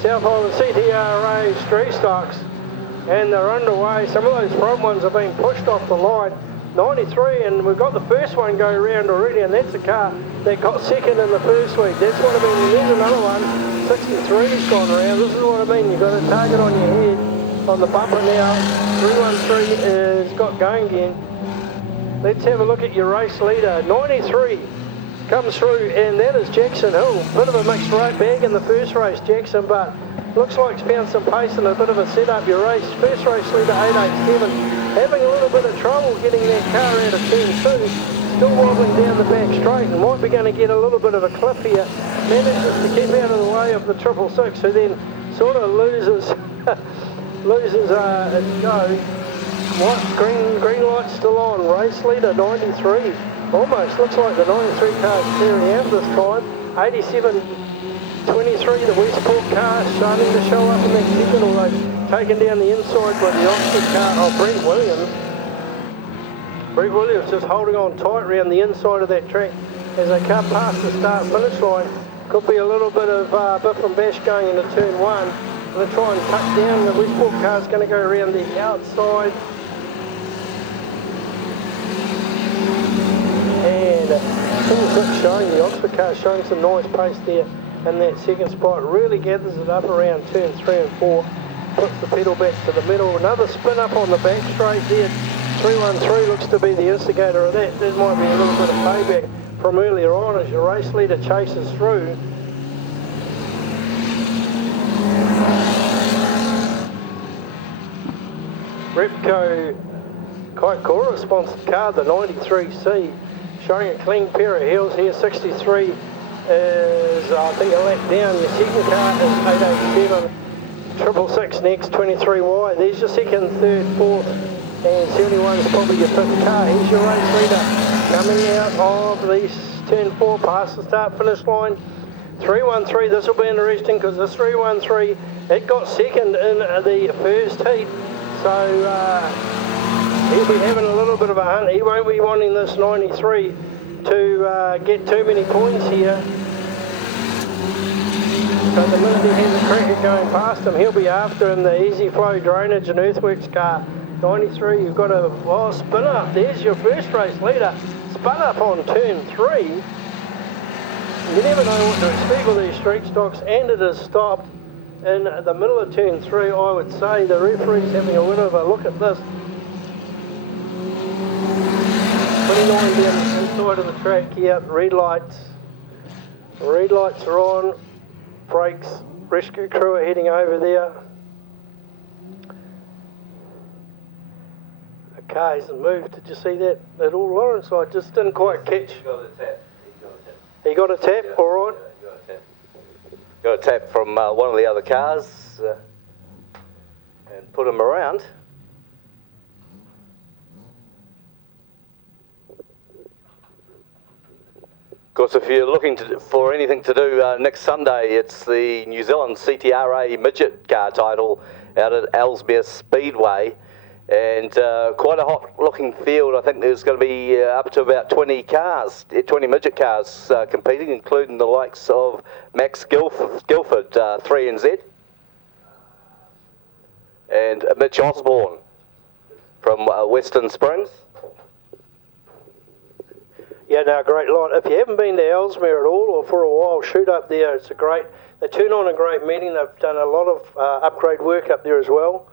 South Island CTRA Straight Stocks, and they're underway. Some of those front ones are being pushed off the line. 93, and we've got the first one go around already, and that's the car that got second in the first week. That's what I mean. There's another one. 63's gone around. This is what I mean. You've got a target on your head on the bumper now. 313 is got going again. Let's have a look at your race leader. 93 comes through, and that is Jackson Hill. Bit of a mixed right bag in the first race, Jackson, but looks like he's found some pace and a bit of a setup. Your race, first race leader 887, having a little bit of trouble getting that car out of turn 2. Still wobbling down the back straight, and might be going to get a little bit of a cliff here. Manages to keep out of the way of the 666, who then sort of loses its go. Green light still on. Race leader 93. Almost looks like the 93 car's clearing out this time. 87-23, the Westport car starting to show up in that second, although taken down the inside by the Oxford car of Brent Williams. Brent Williams just holding on tight around the inside of that track as they come past the start-finish line. Could be a little bit of biff and bash going into turn 1. Going to try and cut down. The Westport car's going to go around the outside. And showing the Oxford car showing some nice pace there in that second spot. Really gathers it up around turn 3 and 4. Puts the pedal back to the middle. Another spin up on the back straight there. 313 looks to be the instigator of that. There might be a little bit of payback from earlier on as your race leader chases through. Repco Kaikoura sponsored car, the 93C, showing a clean pair of heels here. 63 is, I think, a lap down. Your second car is 887. 666 next, 23 wide. There's your second, third, fourth, and 71 is probably your fifth car. Here's your race leader coming out of the turn 4 past the start-finish line. 313, this will be interesting because this 313, it got second in the first heat. So he'll be having a little bit of a hunt. He won't be wanting this 93 to get too many points here. So the minute he has a cricket going past him, he'll be after him. The Easy Flow Drainage and Earthworks car. 93, you've got a spin up. There's your first race leader. Spun up on turn 3. You never know what to expect with these street stocks, and it has stopped in the middle of turn 3, I would say. The referee's having a bit of a look at this. 29 down the inside of the track here. Red lights. Red lights are on. Brakes. Rescue crew are heading over there. The car hasn't moved. Did you see that at all, Lawrence? I just didn't quite catch. He got a tap. He got a tap, Yeah, all right. Yeah, got a tap from one of the other cars and put him around. Of course, if you're looking for anything to do next Sunday, it's the New Zealand CTRA midget car title out at Ashburton Speedway. And quite a hot-looking field. I think there's going to be up to about 20 midget cars competing, including the likes of Max Guilford 3NZ, and Mitch Osborne from Western Springs. Yeah, no, great lot. If you haven't been to Ellesmere at all or for a while, shoot up there. It's they turn on a great meeting. They've done a lot of upgrade work up there as well.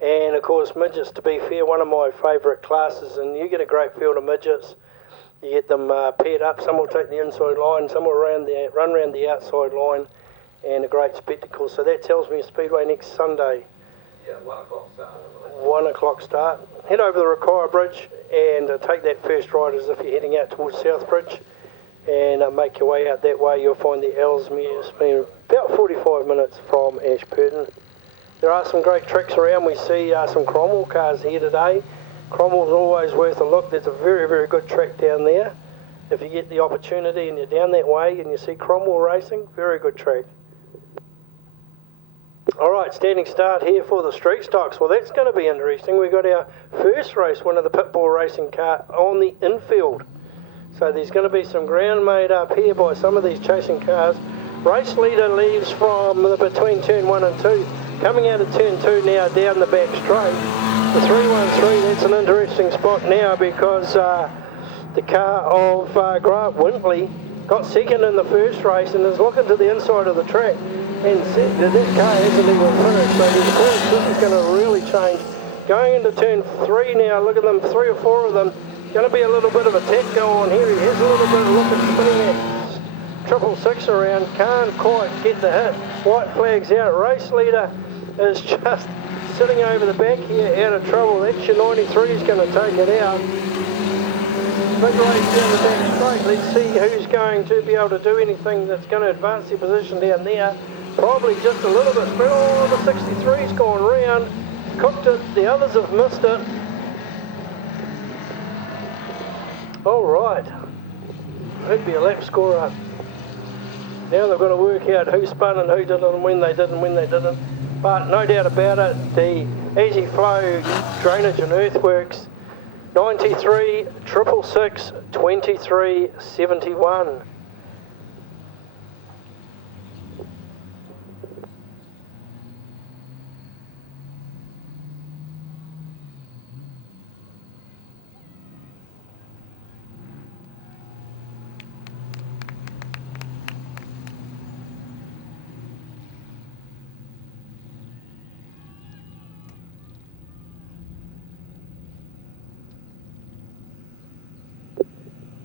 And of course, midgets, to be fair, one of my favourite classes, and you get a great field of midgets. You get them paired up. Some will take the inside line, some will run around the outside line, and a great spectacle. So that tells me a Speedway next Sunday. Yeah, 1 o'clock start. 1 o'clock start. Head over the Rakaia Bridge and take that first ride as if you're heading out towards Southbridge, and make your way out that way. You'll find the Ellesmere, about 45 minutes from Ashburton. There are some great tracks around. We see some Cromwell cars here today. Cromwell's always worth a look. There's a very, very good track down there. If you get the opportunity and you're down that way and you see Cromwell racing, very good track. Alright, standing start here for the street stocks. Well, that's going to be interesting. We've got our first race, one of the pitbull racing car on the infield. So there's going to be some ground made up here by some of these chasing cars. Race leader leaves from between turn 1 and 2. Coming out of turn 2 now down the back straight. The 313, that's an interesting spot now because the car of Grant Wintley got second in the first race and is looking to the inside of the track. And this car hasn't even finished, so of course this is going to really change. Going into turn 3 now, look at them, 3 or 4 of them. Going to be a little bit of a tech go on here. He has a little bit of look at spinning that 666 around, can't quite get the hit. White flag's out. Race leader is just sitting over the back here, out of trouble. That's your 93 is going to take it out. Big race down the back straight. Let's see who's going to be able to do anything that's going to advance their position down there. Probably just a little bit. Oh, the 63's gone round. Cooked it. The others have missed it. All right. That'd be a lap scorer. Now they've got to work out who spun and who didn't and when they did and when they didn't. But no doubt about it, the Easy Flow Drainage and Earthworks 93 666 23 71.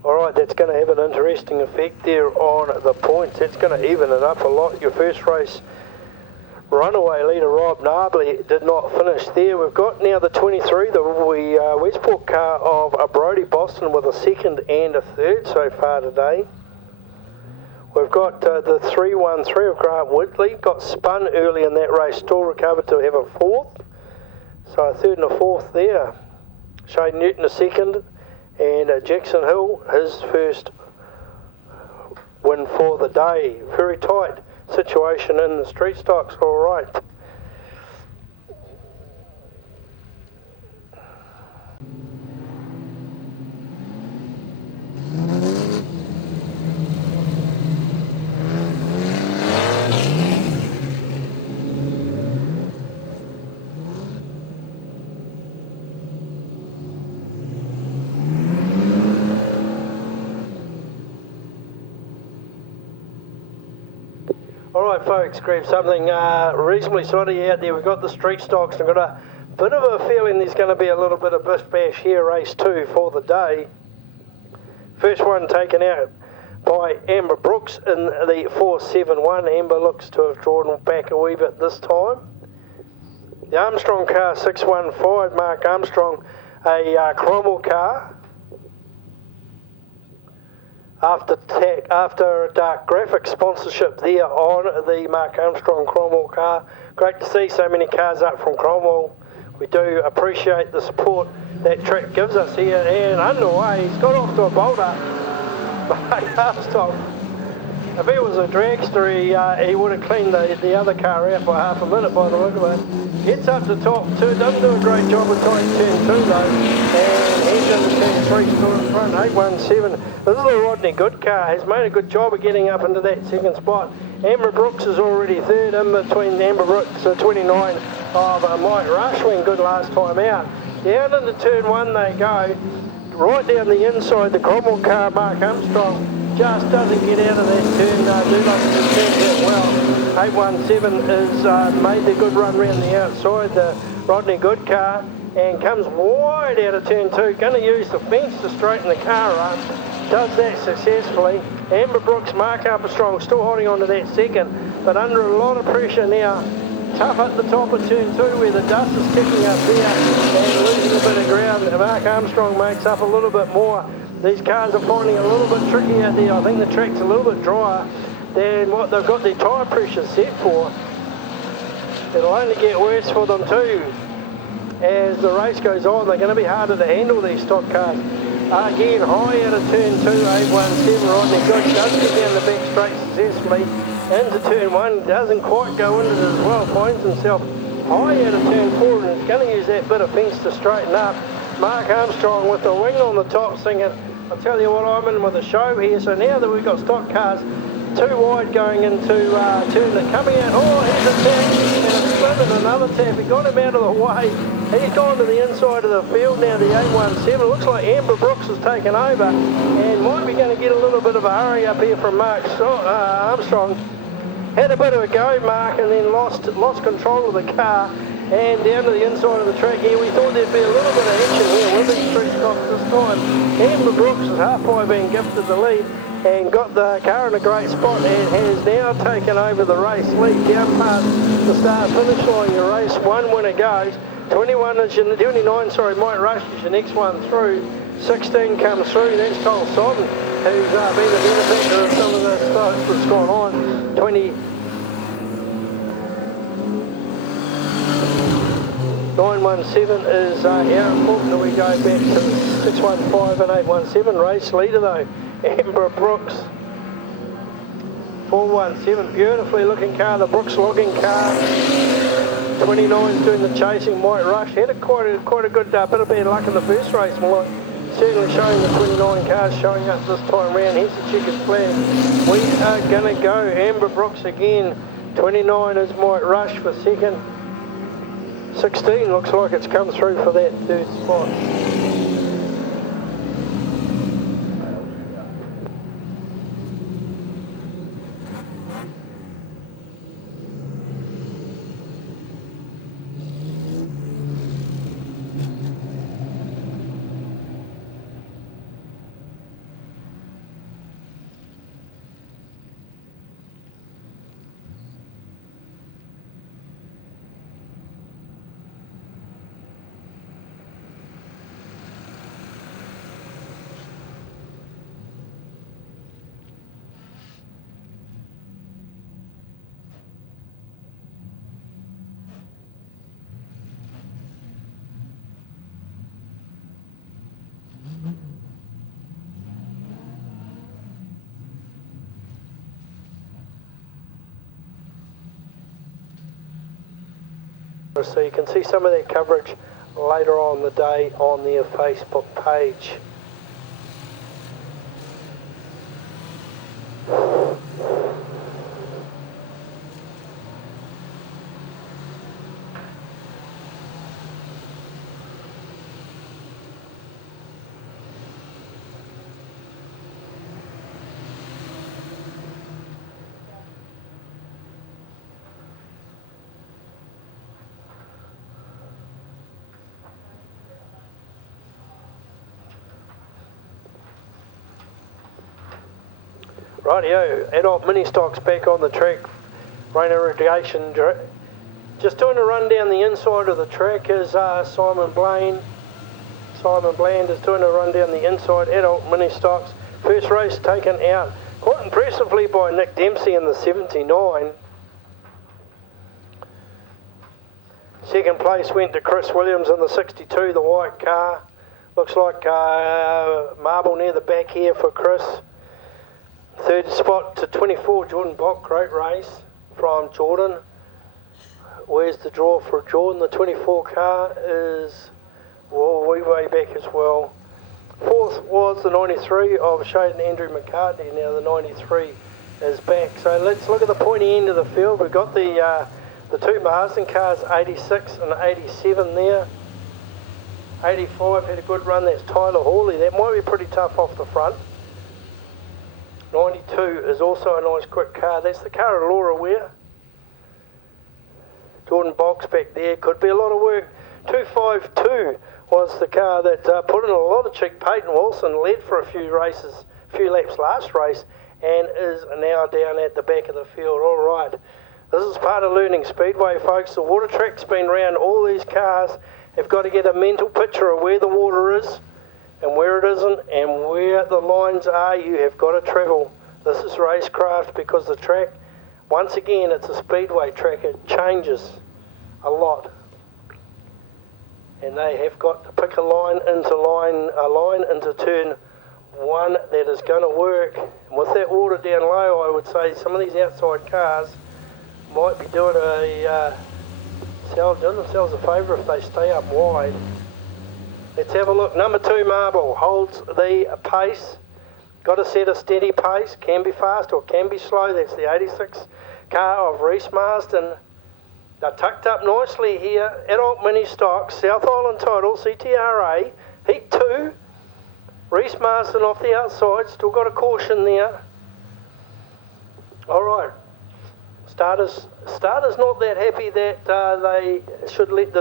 Alright, that's going to have an interesting effect there on the points. That's going to even it up a lot. Your first race runaway leader Rob Narbley did not finish there. We've got now the 23, the Westport car of Brodie Boston with a second and a third so far today. We've got the 313 of Grant Whitley, got spun early in that race, still recovered to have a fourth. So a third and a fourth there. Shane Newton a second. And Jackson Hill, his first win for the day. Very tight situation in the street stocks, all right. Alright folks, grab something reasonably solid out there. We've got the street stocks. I've got a bit of a feeling there's going to be a little bit of biff bash here, race 2 for the day. First one taken out by Amber Brooks in the 471. Amber looks to have drawn back a wee bit this time. The Armstrong car 615, Mark Armstrong, a Cromwell car. After Dark Graphics sponsorship there on the Mark Armstrong Cromwell car. Great to see so many cars up from Cromwell. We do appreciate the support that track gives us here, and underway, he's got off to a bolter. Mark Armstrong, if he was a dragster, he would have cleaned the other car out by half a minute by the look of it. Gets up to top 2, doesn't do a great job of tying turn 2 though, and he's into turn 3 still in front, 817. This is the Rodney Good car, has made a good job of getting up into that second spot. Amber Brooks is already third, in between Amber Brooks, 29 of Mike Rushwing, good last time out. Down into turn 1 they go, right down the inside, the Cromwell car, Mark Armstrong, just doesn't get out of that turn. Dulux has turned that well. 817 has made the good run round the outside, the Rodney Good car. and comes wide out of turn 2. Going to use the fence to straighten the car up. Does that successfully. Amber Brooks, Mark Armstrong still holding on to that second, but under a lot of pressure now. Tough at the top of turn 2 where the dust is kicking up there and losing a bit of ground. Mark Armstrong makes up a little bit more. These cars are finding a little bit tricky out there. I think the track's a little bit drier than what they've got their tyre pressure set for. It'll only get worse for them too. As the race goes on, they're going to be harder to handle, these stock cars. Again, high out of turn 2, 817, right there. Josh does get down the back straight successfully. Into turn 1, doesn't quite go into it as well. Finds himself high out of turn 4 and is going to use that bit of fence to straighten up. Mark Armstrong with the wing on the top singing, I'll tell you what, I'm in with a show here. So now that we've got stock cars too wide going into turn, they're coming out. Oh, here's a tap and a spin and another tap. He got him out of the way. He's gone to the inside of the field now, the 817. It looks like Amber Brooks has taken over and might be going to get a little bit of a hurry up here from Mark Armstrong. Had a bit of a go, Mark, and then lost control of the car and down to the inside of the track here. We thought there'd be a little bit of action here with these three stocks this time. Amber Brooks is halfway being gifted the lead and got the car in a great spot and has now taken over the race lead down past the start finish line. Your race 1 winner goes. 29 is your, 29, sorry, Mike Rush is your next one through. 16 comes through, that's Cole Sodden, who's been the benefactor of some of the stuff that's gone on. 917 is Aaron Faulkner. We go back to 615 and 817. Race leader though, Amber Brooks. 417, beautifully looking car, the Brooks logging car. 29's doing the chasing, Mike Rush. Had quite a good bit of bad luck in the first race, Mike. Certainly showing the 29 cars showing up this time round. Here's the checkered flag. We are going to go Amber Brooks again. 29 is Mike Rush for second. 16 looks like it's come through for that third spot. So you can see some of that coverage later on in the day on their Facebook page. Rightio, adult mini stocks back on the track. Rain irrigation. Just doing a run down the inside of the track is Simon Bland. Simon Bland is doing a run down the inside, adult mini stocks. First race taken out quite impressively by Nick Dempsey in the 79. Second place went to Chris Williams in the 62, the white car. Looks like marble near the back here for Chris. Third spot to 24, Jordan Bock, great race from Jordan. Where's the draw for Jordan? The 24 car is way back as well. Fourth was the 93 of Shaden Andrew McCartney. Now the 93 is back. So let's look at the pointy end of the field. We've got the two Marsden cars, 86 and 87 there. 85 had a good run, that's Tyler Hawley. That might be pretty tough off the front. 92 is also a nice quick car. That's the car of Laura Ware. Jordan Box back there. Could be a lot of work 252 was the car that put in a lot of cheek. Peyton Wilson led for a few laps last race, and is now down at the back of the field. All right, this is part of learning Speedway, folks. The water track's been round. All these cars have got to get a mental picture of where the water is and where it isn't, and where the lines are. You have got to travel. This is racecraft, because the track, once again, it's a speedway track. It changes a lot, and they have got to pick a line into turn one that is going to work. And with that water down low, I would say some of these outside cars might be doing themselves a favour if they stay up wide. Let's have a look. Number 2, Marble, holds the pace. Got to set a steady pace. Can be fast or can be slow. That's the 86 car of Reese Marsden. They're tucked up nicely here. Adult Mini Stock, South Island title, CTRA, Heat 2. Reese Marsden off the outside. Still got a caution there. All right. Starters not that happy that they should let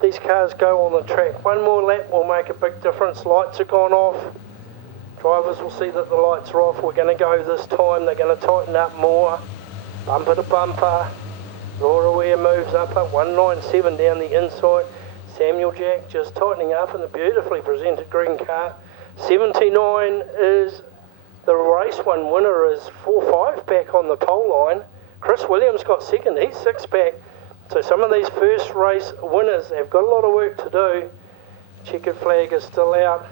these cars go on the track. One more lap will make a big difference. Lights have gone off. Drivers will see that the lights are off. We're going to go this time. They're going to tighten up more. Bumper to bumper. Laura Ware moves up 197 down the inside. Samuel Jack just tightening up in the beautifully presented green car. 79 is the race one winner, is 4-5 back on the pole line. Chris Williams got second. He's 6 back. So some of these first race winners have got a lot of work to do. Checkered flag is still out.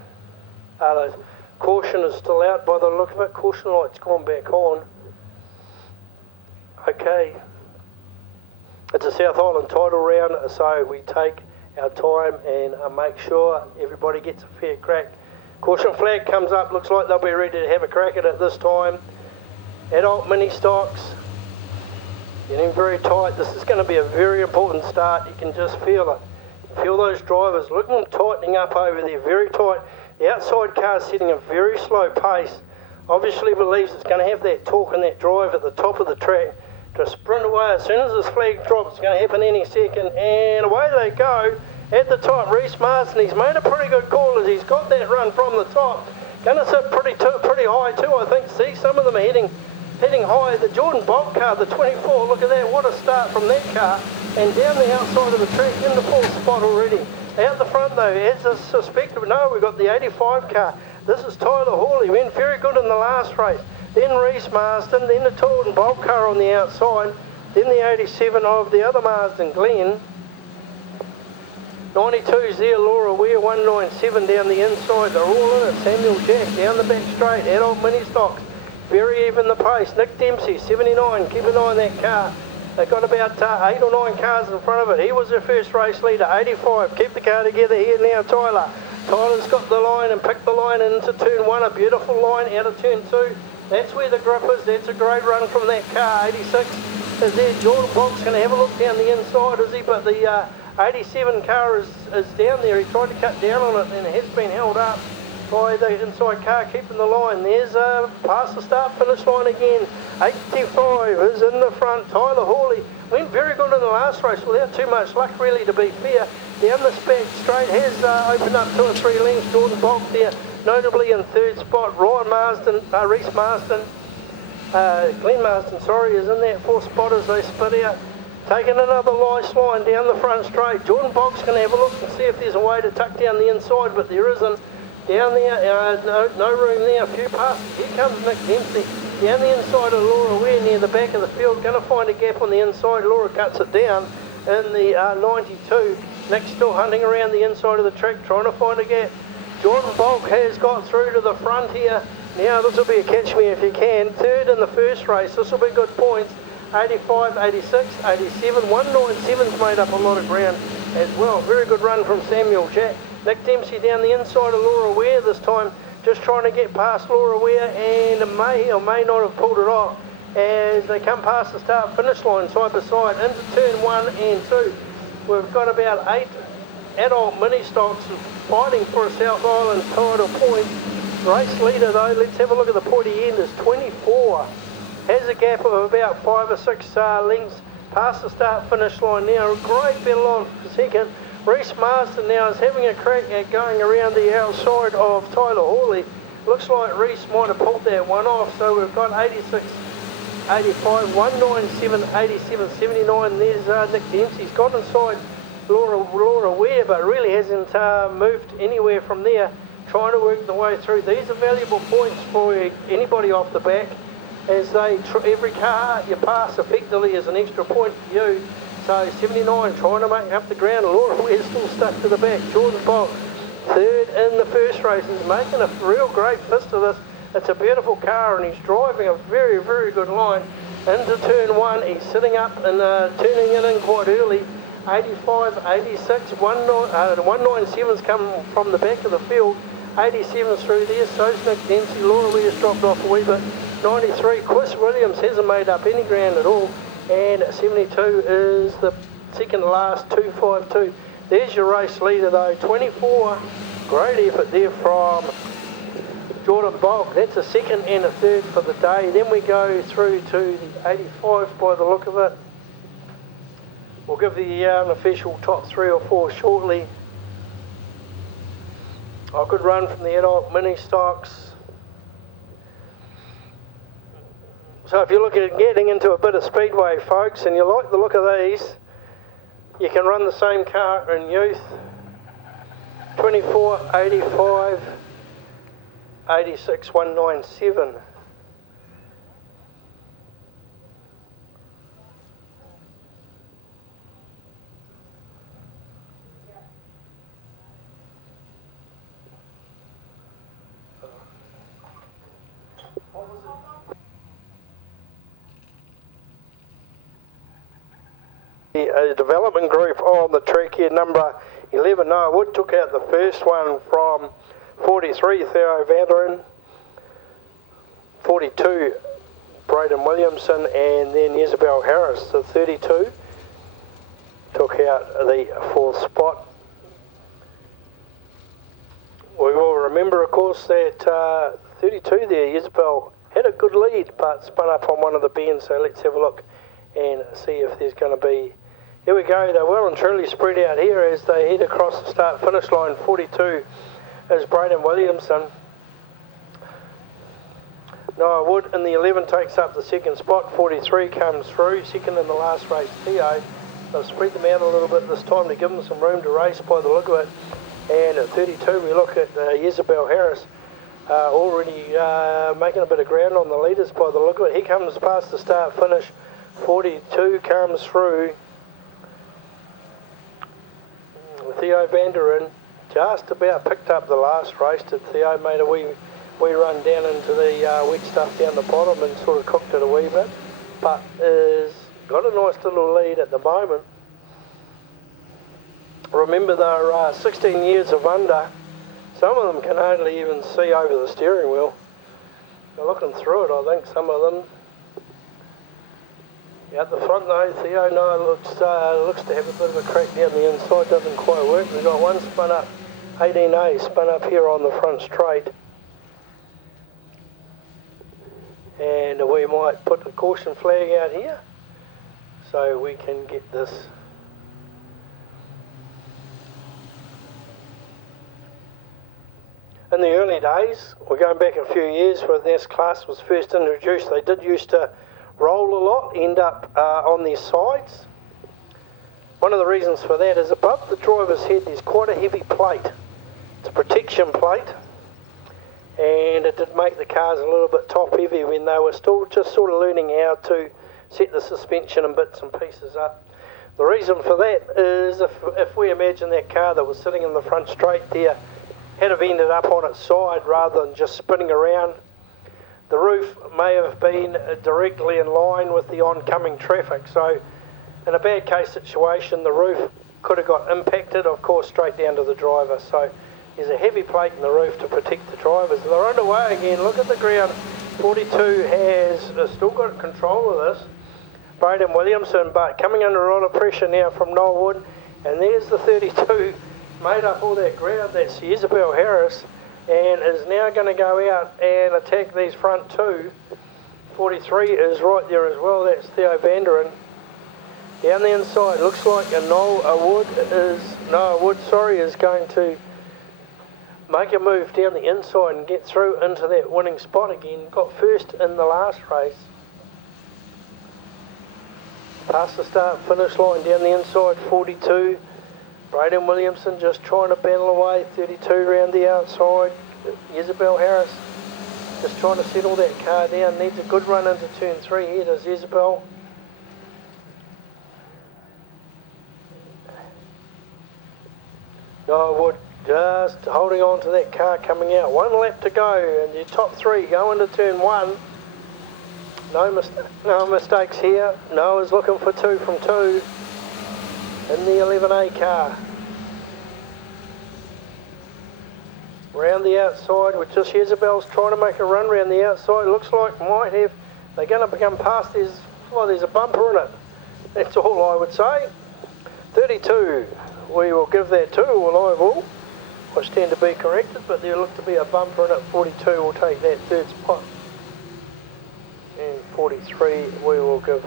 The caution is still out by the look of it. Caution light's gone back on. Okay. It's a South Island title round, so we take our time and make sure everybody gets a fair crack. Caution flag comes up. Looks like they'll be ready to have a crack at it this time. Adult Mini Stocks. Getting very tight. This is going to be a very important start. You can just feel it. Feel those drivers. Look at them tightening up over there. Very tight. The outside car is setting a very slow pace. Obviously believes it's going to have that torque and that drive at the top of the track to sprint away. As soon as this flag drops, it's going to happen any second. And away they go. At the top, Reese Marsden. He's made a pretty good call as he's got that run from the top. Going to sit pretty high too, I think. See, some of them are heading high. The Jordan Bolt car, the 24, look at that, what a start from that car. And down the outside of the track in the 4th spot already. Out the front though, as is suspected, no, we've got the 85 car. This is Tyler Hawley, went very good in the last race. Then Reese Marsden, then the Jordan Bolt car on the outside, then the 87 of the other Marsden, Glenn. 92's there, Laura Ware, 197 down the inside, they're all in it. Samuel Jack down the back straight, Adult Mini Stocks. Very even the pace. Nick Dempsey, 79, keep an eye on that car. They've got about 8 or 9 cars in front of it. He was their first race leader, 85. Keep the car together here now, Tyler. Tyler's got the line and picked the line into turn 1, a beautiful line out of turn 2. That's where the grip is. That's a great run from that car. 86 is there. Jordan Box going to have a look down the inside, is he? But the 87 car is down there. He tried to cut down on it and it has been held up by the inside car keeping the line. There's past the start finish line again. 85 is in the front. Tyler Hawley went very good in the last race without too much luck really, to be fair. Down the back straight has opened up 2 or 3 lengths. Jordan Bolt there notably in 3rd spot. Ryan Marsden, Reese Marsden, Glenn Marsden, sorry, is in that 4th spot as they split out. Taking another nice line down the front straight. Jordan Box going to have a look and see if there's a way to tuck down the inside, but there isn't. Down there, no room there, a few passes. Here comes Nick Dempsey. Down the inside of Laura Ware near the back of the field. Going to find a gap on the inside. Laura cuts it down in the 92. Nick's still hunting around the inside of the track, trying to find a gap. Jordan Bulk has got through to the front here. Now this will be a catch me if you can. 3rd in the first race. This will be good points. 85, 86, 87. 197's made up a lot of ground as well. Very good run from Samuel Jack. Nick Dempsey down the inside of Laura Ware this time, just trying to get past Laura Ware, and may or may not have pulled it off as they come past the start finish line side by side into turn 1 and 2. We've got about 8 adult mini stocks fighting for a South Island title point. Race leader though, let's have a look at the pointy end, is 24. Has a gap of about 5 or 6 lengths past the start finish line now. A great battle on second. Reese Marston now is having a crack at going around the outside of Tyler Hawley. Looks like Reese might have pulled that one off, so we've got 86, 85, 197, 87, 79. There's Nick Dempsey. He's got inside Laura Ware, but really hasn't moved anywhere from there. Trying to work the way through. These are valuable points for anybody off the back, as every car you pass effectively is an extra point for you. So 79 trying to make up the ground. Laura Ware's still stuck to the back. Jordan Bolt, third in the first race, is making a real great fist of this. It's a beautiful car, and he's driving a very, very good line into turn one. He's sitting up and turning it in quite early. 85, 86, 197's come from the back of the field. 87's through there, so's Nick Dempsey. Laura Ware's dropped off a wee bit. 93, Chris Williams hasn't made up any ground at all. And 72 is the second to last, 252. There's your race leader though, 24. Great effort there from Jordan Bulk. That's a second and a third for the day. Then we go through to the 85 by the look of it. We'll give the unofficial top 3 or 4 shortly. I could run from the adult mini stocks. So if you're looking at getting into a bit of speedway, folks, and you like the look of these, you can run the same car in youth. 24, 85, 86, 197. A development group on the track here, number 11, Noah Wood took out the first one from 43, Theo Vanderin, 42, Braden Williamson, and then Isabel Harris, the 32, took out the 4th spot. We will remember, of course, that 32 there, Isabel had a good lead, but spun up on one of the bends, so let's have a look and see if there's going to be... Here we go, they're well and truly spread out here as they head across the start-finish line. 42 is Braden Williamson. Noah Wood in the 11 takes up the second spot. 43 comes through, second in the last race, Theo. They've spread them out a little bit this time to give them some room to race by the look of it. And at 32 we look at Isabel Harris, already making a bit of ground on the leaders by the look of it. He comes past the start-finish. 42 comes through. Theo Vanderin just about picked up the last race. Theo made a wee run down into the wet stuff down the bottom and sort of cooked it a wee bit, but has got a nice little lead at the moment. Remember, they're 16 years of under. Some of them can only even see over the steering wheel. They're looking through it, I think, some of them. Out the front though, Theo looks to have a bit of a crack down the inside, doesn't quite work. We've got one spun up, 18A spun up here on the front straight. And we might put the caution flag out here so we can get this. In the early days, we're going back a few years when this class was first introduced, they did used to roll a lot, end up on their sides. One of the reasons for that is above the driver's head there's quite a heavy plate. It's a protection plate, and it did make the cars a little bit top heavy when they were still just sort of learning how to set the suspension and bits and pieces up. The reason for that is if we imagine that car that was sitting in the front straight there had have ended up on its side rather than just spinning around, the roof may have been directly in line with the oncoming traffic. So in a bad case situation, the roof could have got impacted, of course, straight down to the driver. So there's a heavy plate in the roof to protect the drivers. They're underway again. Look at the ground. 42 has still got control of this. Braden Williamson, but coming under a lot of pressure now from Noel Wood. And there's the 32, made up all that ground. That's Isabel Harris, and is now going to go out and attack these front two. 43 is right there as well. That's Theo Vanderin. Down the inside, looks like Noah Wood is going to make a move down the inside and get through into that winning spot again. Got first in the last race. Past the start finish line down the inside, 42. Braden Williamson just trying to battle away, 32 round the outside. Isabel Harris just trying to settle that car down. Needs a good run into turn 3 here, does Isabel. Wood just holding on to that car coming out. 1 lap to go and your top 3 go into turn 1. No mistakes here. Noah's looking for 2 from 2 in the 11A car. Round the outside with just Isabel's trying to make a run round the outside. Looks like might have, they're going to become past, there's a bumper in it. That's all I would say. 32, we will give that to, well I will. I stand to be corrected, but there looked to be a bumper in it. 42 will take that 3rd spot. And 43 we will give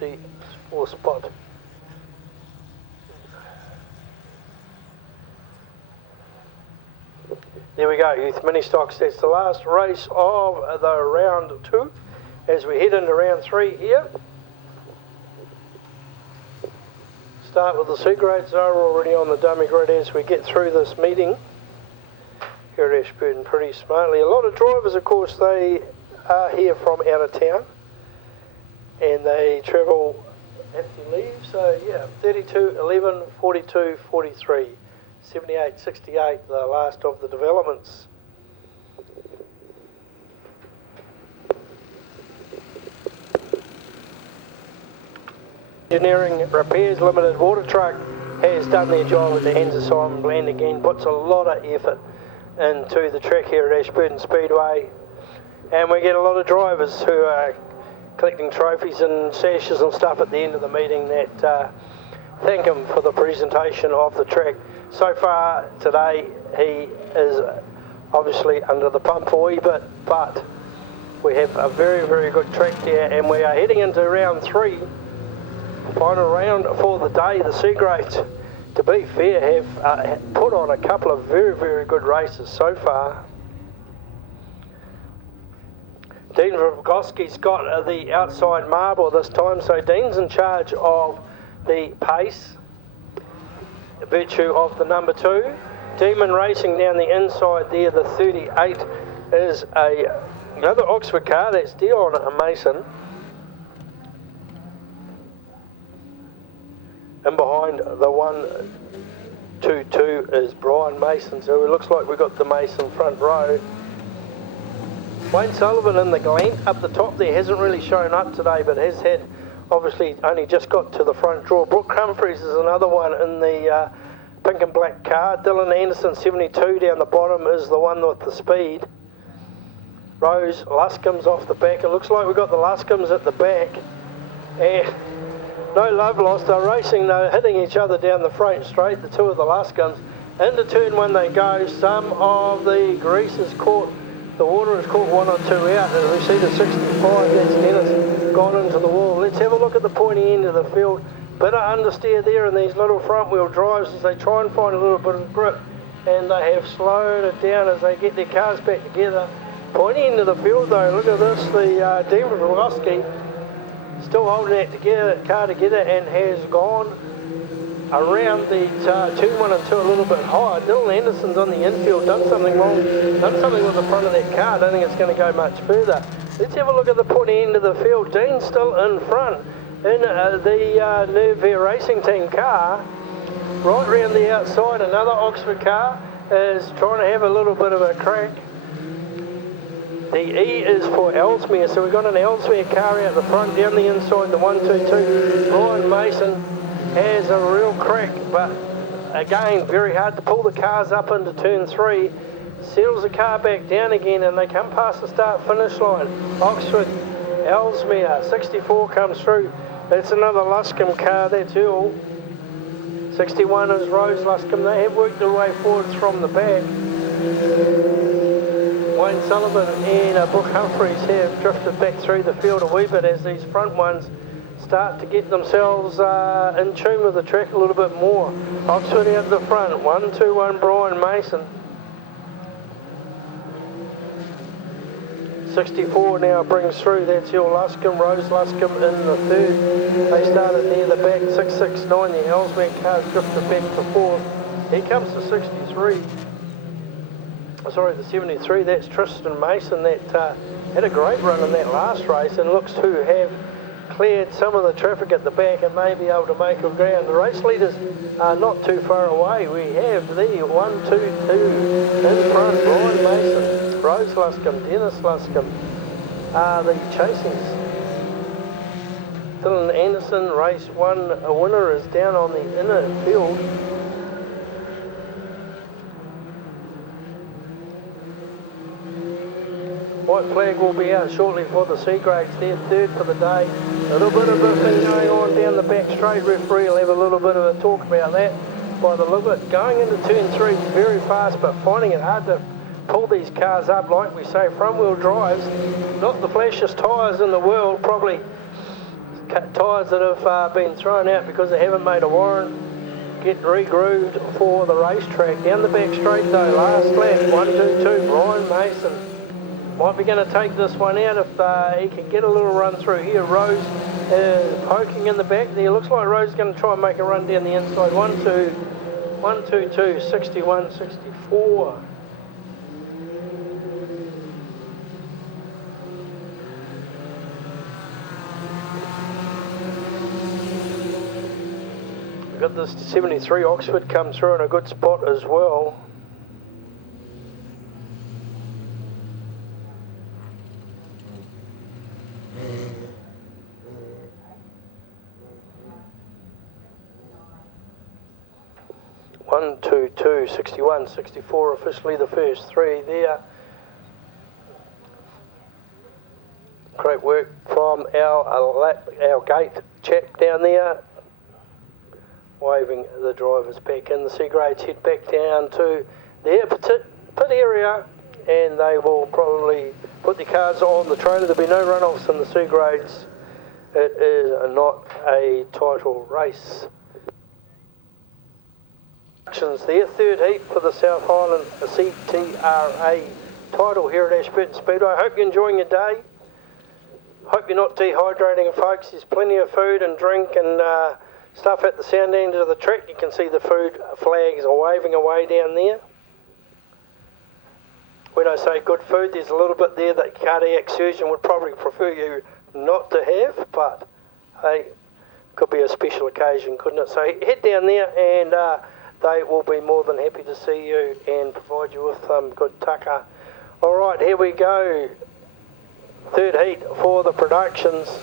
to 4th spot. There we go, Youth Mini Stocks. That's the last race of the round 2 as we head into round 3 here. Start with the C grades. Are already on the dummy grid as we get through this meeting here at Ashburton pretty smartly. A lot of drivers, of course, they are here from out of town and they travel at their leave. So yeah, 32, 11, 42, 43. 78, 68, the last of the developments. Engineering Repairs Limited water truck has done their job with the hands of Simon Bland again, puts a lot of effort into the track here at Ashburton Speedway, and we get a lot of drivers who are collecting trophies and sashes and stuff at the end of the meeting that thank him for the presentation of the track. So far today he is obviously under the pump a wee bit, but we have a very, very good track there and we are heading into round 3. Final round for the day. The C grades, to be fair, have put on a couple of very, very good races so far. Dean Vrgoski's got the outside marble this time, so Dean's in charge of the pace, virtue of the number 2. Demon Racing down the inside there, the 38 is another Oxford car, that's Dion Mason. And behind the 122 is Brian Mason, so it looks like we've got the Mason front row. Wayne Sullivan in the Glant up the top there hasn't really shown up today, but has had, obviously only just got to the front draw. Brooke Humphreys is another one in the pink and black car. Dylan Anderson, 72 down the bottom, is the one with the speed. Rose Luscombe's off the back. It looks like we've got the Luscombes at the back. And no love lost. They're racing, they're hitting each other down the front straight, the 2 of the Luscombes. Into turn 1 they go. Some of the grease is caught. The water has caught 1 or 2 out. As we see the 65, that's Dennis, gone into the wall. Let's have a look at the pointy end of the field. Bit of understeer there in these little front wheel drives as they try and find a little bit of grip. And they have slowed it down as they get their cars back together. Pointy end of the field though, look at this. The David Roloski still holding that car together and has gone around the turn 1 and 2 a little bit higher. Dylan Anderson's on the infield, done something wrong, done something with the front of that car. I don't think it's going to go much further. Let's have a look at the pointy end of the field. Dean's still in front in the Nervair Racing Team car. Right round the outside, another Oxford car is trying to have a little bit of a crack. The E is for Ellesmere, so we've got an Ellesmere car out the front, down the inside, the 122. Brian Mason has a real crack, but again, very hard to pull the cars up into turn 3. Settles the car back down again, and they come past the start-finish line. Oxford, Ellesmere, 64 comes through. That's another Luscombe car, that's Earl. 61 is Rose Luscombe. They have worked their way forwards from the back. Wayne Sullivan and Brooke Humphreys have drifted back through the field a wee bit as these front ones start to get themselves in tune with the track a little bit more. Oxford out the front, 1-2-1 Brian Mason. 64 now brings through, that's Hill Luscombe, Rose Luscombe in the third. They started near the back, 669, the Ellsman cars drifted back to fourth. Here comes the 63. Sorry, the 73, that's Tristan Mason that had a great run in that last race and looks to have cleared some of the traffic at the back and may be able to make up ground. The race leaders are not too far away. We have the 1-2-2 in front, Brian Mason, Rose Luscombe, Dennis Luscombe are the chasings. Dylan Anderson, race 1, a winner is down on the inner field. White flag will be out shortly for the C grades. They're third for the day. A little bit of a thing going on down the back straight. Referee will have a little bit of a talk about that by the look of it. Going into turn 3 very fast, but finding it hard to pull these cars up, like we say, front wheel drives. Not the flashiest tyres in the world, probably tyres that have been thrown out because they haven't made a warrant. Get re-grooved for the racetrack. Down the back straight though, last lap, 1-2-2, Brian Mason. Might be going to take this one out if he can get a little run through here. Rose is poking in the back there. Looks like Rose is going to try and make a run down the inside. 1-2-2, 61, 64. We've got this 73 Oxford come through in a good spot as well. One, two, 61, 64, officially the first three there. Great work from our gate chap down there, waving the drivers back in. The C grades head back down to their pit area, and they will probably put the cars on the trailer. There'll be no runoffs in the C grades. It is not a title race. There, third heat for the South Highland CTRA title here at Ashburton Speedway. I hope you're enjoying your day. Hope you're not dehydrating, folks. There's plenty of food and drink and stuff at the sound end of the track. You can see the food flags are waving away down there. When I say good food, there's a little bit there that cardiac surgeon would probably prefer you not to have, but hey, could be a special occasion, couldn't it? So head down there and they will be more than happy to see you and provide you with some good tucker. All right, here we go. Third heat for the productions.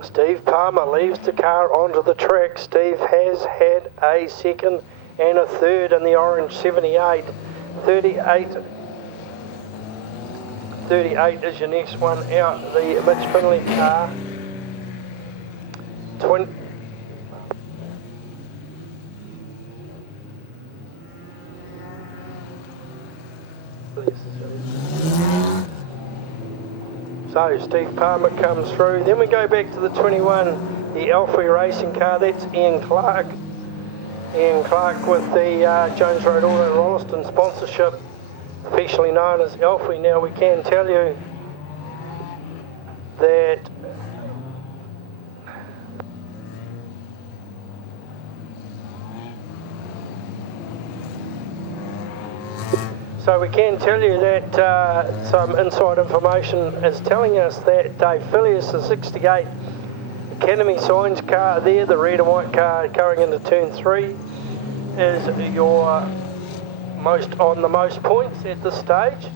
Steve Palmer leaves the car onto the track. Steve has had a second and a third in the orange 78. 38 is your next one out. The Mitch Finley car. 20. So Steve Palmer comes through. Then we go back to the 21, the Alfie racing car. That's Ian Clark. Ian Clark with the Jones Road Auto Rolliston sponsorship, officially known as Alfie. Now we can tell you that some inside information is telling us that Dave Phileas, the 68 Academy Signs car there, the red and white car going into turn 3, is your on the most points at this stage.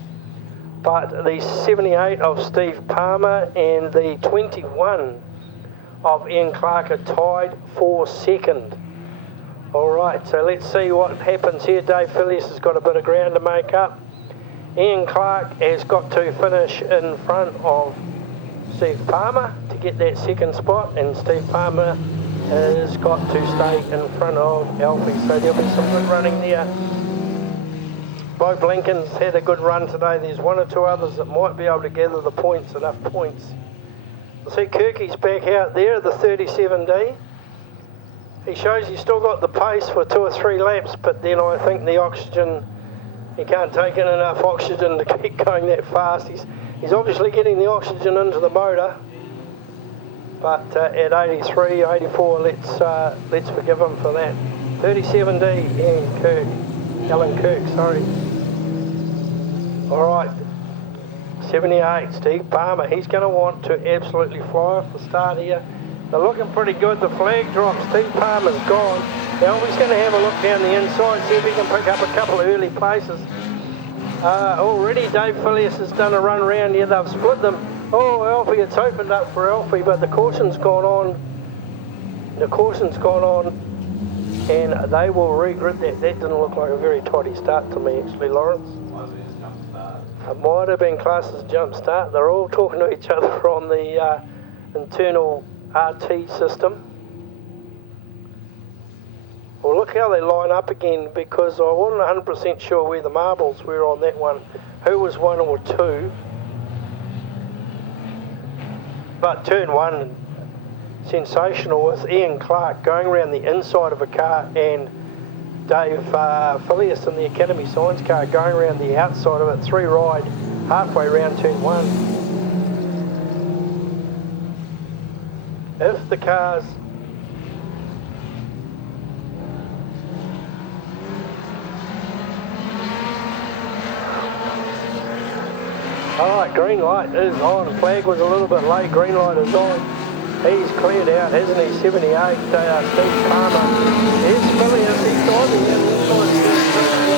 But the 78 of Steve Palmer and the 21 of Ian Clark are tied for second. Alright, so let's see what happens here. Dave Phileas has got a bit of ground to make up. Ian Clark has got to finish in front of Steve Palmer to get that second spot, and Steve Palmer has got to stay in front of Alfie, so there'll be some good running there. Bo Blinken's had a good run today. There's one or two others that might be able to gather the points, enough points See Kirky's back out there at the 37D. He shows he's still got the pace for 2 or 3 laps, but then I think the oxygen, he can't take in enough oxygen to keep going that fast. He's obviously getting the oxygen into the motor, but at 83, 84, let's forgive him for that. 37D, Alan Kirk, sorry. All right, 78, Steve Palmer. He's going to want to absolutely fly off the start here. They're looking pretty good. The flag drops. Steve Palmer's gone. Now he's going to have a look down the inside, see if he can pick up a couple of early places. Already Dave Filius has done a run around here. They've split them. Oh, Alfie, it's opened up for Alfie, but the caution's gone on. The caution's gone on, and they will regrid that. That didn't look like a very tidy start to me, actually, Lawrence. It might have been classed as jump start. They're all talking to each other on the internal RT system. Well, look how they line up again, because I wasn't 100% sure where the marbles were on that one, who was 1 or 2. But turn 1, sensational, with Ian Clark going around the inside of a car and Dave Filius in the Academy Science car going around the outside of it, 3 wide, halfway around turn 1. If the cars alright, green light is on. Flag was a little bit late, green light is on. He's cleared out, hasn't he? 78, Steve Palmer. Here's Filius, he's diving in inside.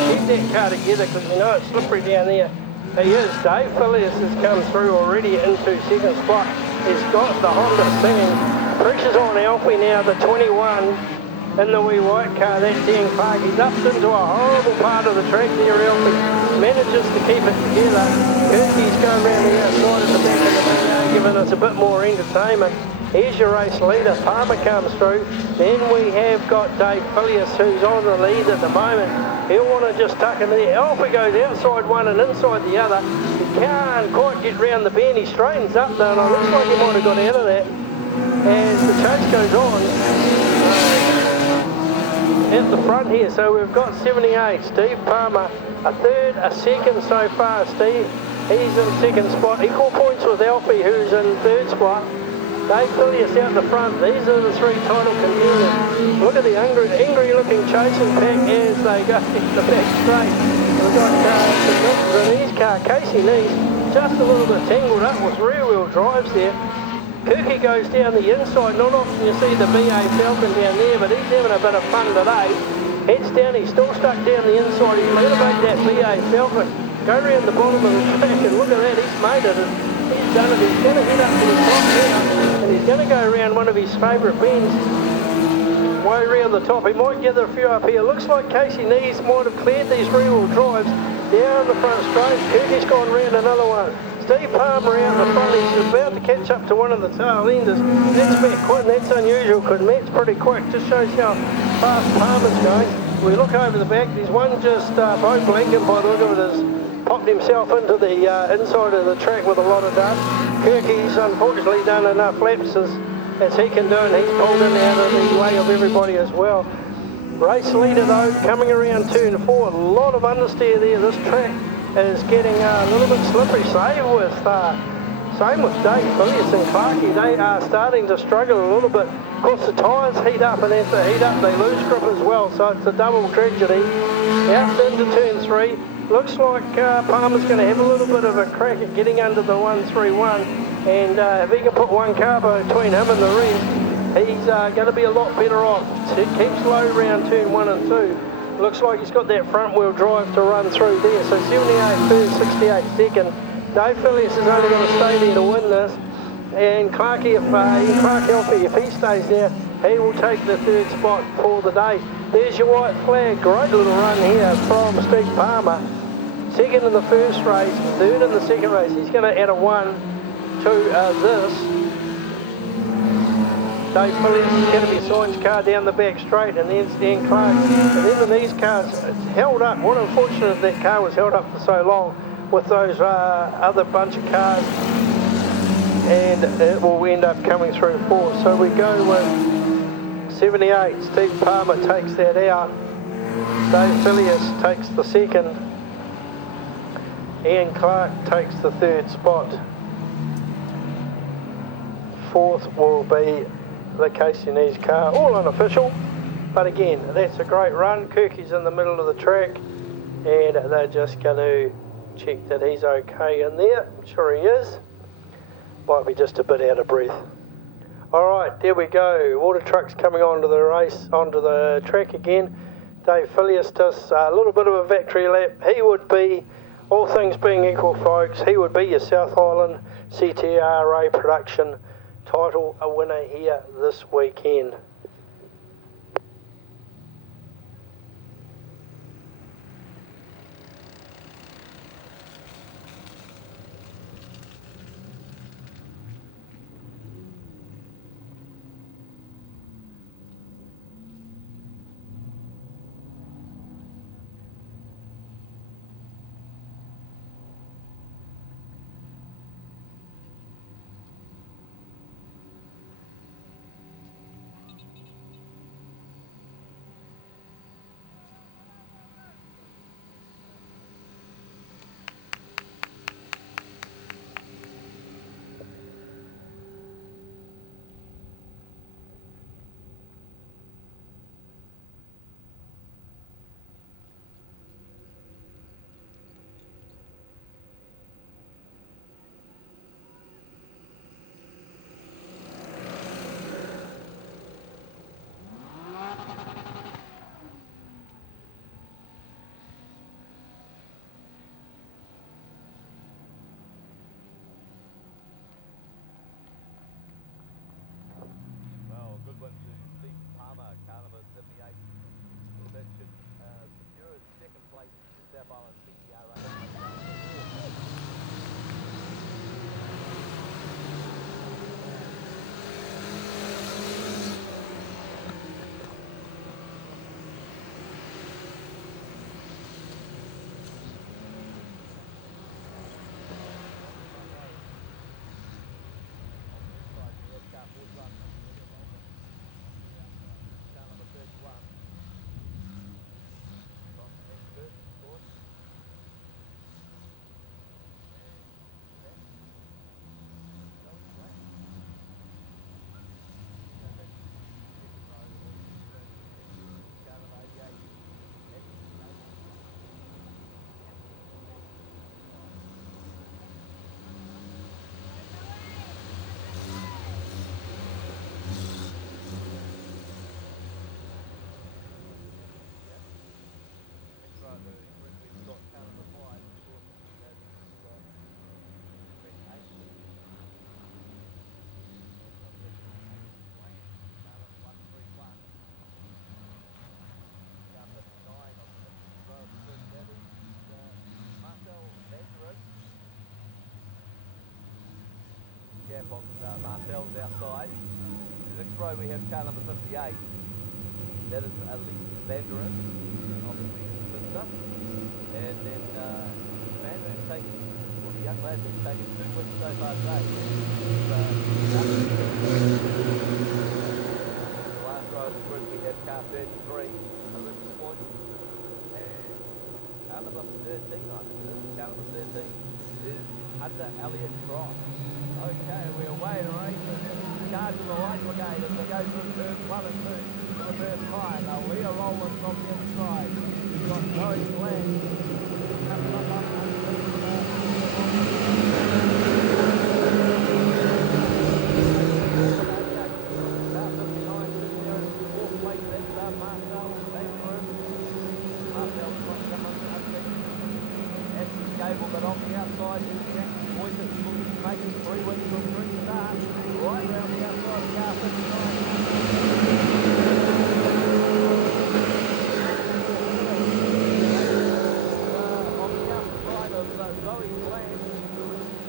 Keep that car together, because you know it's slippery down there. He is. Dave Filius has come through already into second spot. He's got the Honda singing. Pressure's on Alfie now, the 21 in the wee white car. That's Ian Clark. He's up into a horrible part of the track there, Alfie. Manages to keep it together. Kirky's going around the outside at the back of the video, giving us a bit more entertainment. Here's your race leader. Palmer comes through. Then we have got Dave Filius, who's on the lead at the moment. He'll want to just tuck in there. Alfie goes outside one and inside the other. He can't quite get round the bend. He straightens up though, and it looks like he might have got out of that. As the chase goes on at the front here. So we've got 78, Steve Palmer, a third, a second so far. Steve, he's in second spot. Equal points with Alfie, who's in third spot. Dave Filius out the front. These are the 3 title contenders. Look at the angry looking chasing pack as they go the back straight. We've got Denise car, Casey Neese, just a little bit tangled up with rear wheel drives there. Kirky goes down the inside. Not often you see the BA Falcon down there, but he's having a bit of fun today. Heads down, he's still stuck down the inside. He's going to make that BA Falcon go around the bottom of the track, and look at that, he's made it. He's done it. He's going to head up to the top now, and he's going to go around one of his favourite bends, way around the top. He might gather a few up here. Looks like Casey Neese might have cleared these rear-wheel drives down the front straight. Kirky's gone round another one. Steve Palmer out the front. He's about to catch up to one of the tail enders. That's Matt Quinn. That's unusual because Matt's pretty quick. Just shows how fast Palmer's going. We look over the back. There's one just Bo Blanken by the look of it has popped himself into the inside of the track with a lot of dust. Kirky's unfortunately done enough laps as he can do, and he's pulled in out of the way of everybody as well. Race leader though, coming around turn 4, a lot of understeer there. This track is getting a little bit slippery. Same with Dave Filius and Clarkie. They are starting to struggle a little bit. Of course the tyres heat up, and as they heat up they lose grip as well, so it's a double tragedy. Out into turn 3. Looks like Palmer's going to have a little bit of a crack at getting under the 131, and if he can put one car between him and the rest, he's going to be a lot better off. So it keeps low around turn 1 and 2. Looks like he's got that front wheel drive to run through there. So 78 first, 68 second. Dave Filius is only going to stay there to win this, and Clarkie, if he stays there, he will take the 3rd spot for the day. There's your white flag. Great little run here from Steve Palmer. 2nd in the first race, 3rd in the second race. He's going to add a 1 to this. Dave Filius Academy Science car down the back straight, and then Stan Clark. And then these cars, it's held up. What unfortunate that car was held up for so long with those other bunch of cars and it will end up coming through 4. So we go with 78. Steve Palmer takes that out. Dave Phileas takes the second. Ian Clark takes the third spot. Fourth will be the Casey Nees car, all unofficial, but again, that's a great run. Kirky's in the middle of the track, and they're just going to check that he's okay in there. I'm sure he is. Might be just a bit out of breath. Alright, there we go. Water trucks coming onto the race, onto the track again. Dave Phileas does a little bit of a victory lap. He would be, all things being equal, folks, he would be your South Island CTRA production title a winner here this weekend. Marcel's outside. The next row we have car number 58. That is Elise Vanderin of the sister. And then Vander has taken, well, the young lad has taken 2 wins so far today. The last row of the group we have car 33, Elizabeth Wood. And car number 13, car number 13 is Hunter Elliott Cross. Okay, we're away to race. Charge of the light brigade as they go through turns 1 and 2 for the first time. Now we are rolling from the inside. We've got Zoe Glenn coming up Gable, but on the outside is Jack Boyd that's looking to make it 3 wins from 3 starts. Right around the outside of car 59. On the outside of Zoe Glenn.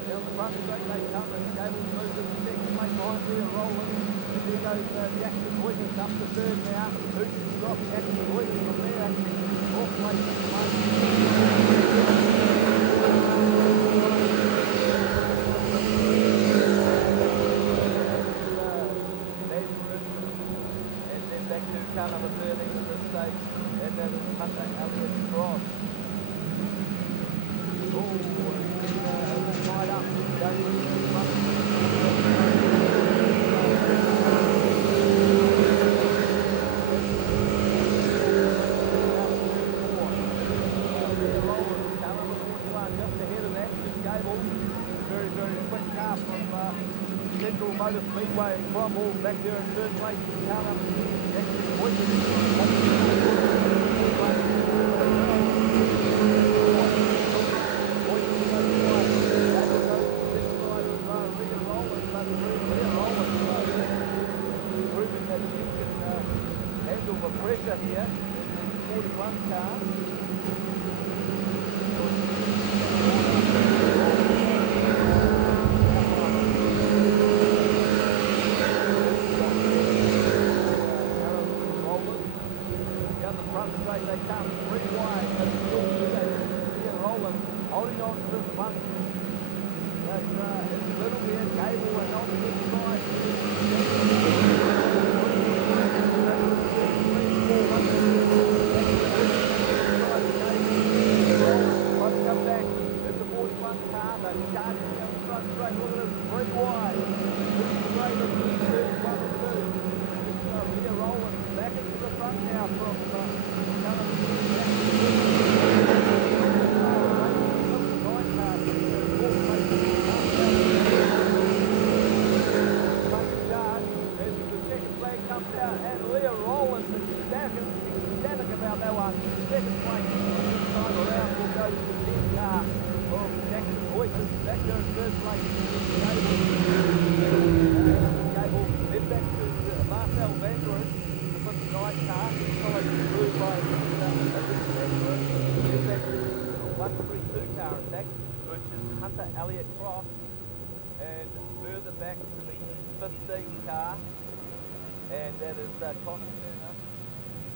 Down the front straight they come and Gable moves in the second place behind Leah Rowland. And there goes Jackson Williams up to third now. Who's to stop Jackson Williams from there? Fourth place in the car number 13 at this stage, and that is Hunter Elliott Cross. Oh, it's tied up. Going really front. Just ahead of Ashburton Gable. Very, very quick car from Central Motor Speedway in Cromwell. Back there in third place. Car number 10. Actually, pointed. Proving that she can handle the pressure here in the 41 car. They come 3 wide, but still here rolling, holding on to this one. But it's a little weird, Gable and on this side. Let's come back. There's the 41 car, they're charging down the front straight. Look at this, 3 wide. This is great, this is 1 and 2. Here rolling, back into the front now from about that one. Second place this time around will go to the 10 car of Jackson Voices. Back there in third place. Gable. Then back to Marcel Vanderin, the 59 car. Followed through by Vanderin. Then back to the 132 car in fact, which is Hunter Elliott Cross. And further back to the 15 car. And that is Connor Turner.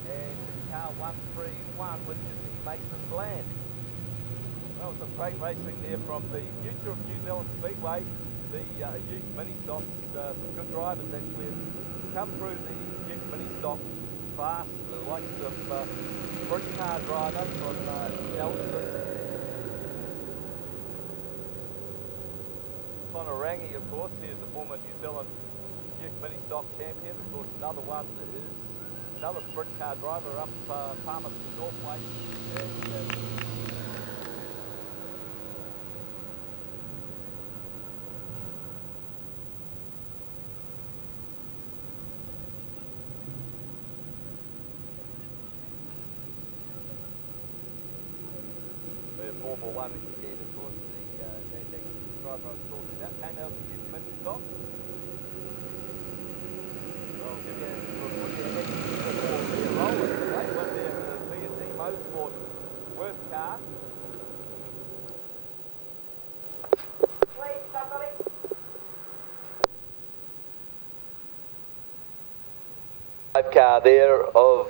And car 131, which is Mason Bland. Well, some great racing there from the future of New Zealand Speedway. The youth mini stocks, some good drivers actually have come through the youth mini stock fast. The likes of sprint car driver from Elston. Connor Rangi, of course, he is the former New Zealand youth mini stock champion. Of course, another one that is another sprint car driver up Palmerston Northway. The Formula 1 again, of course, the driver I was talking about came out of the youth mini stock. Well, give you a rolling. Great one there for the B&D Motorsport Worth car. Please, somebody. Car there of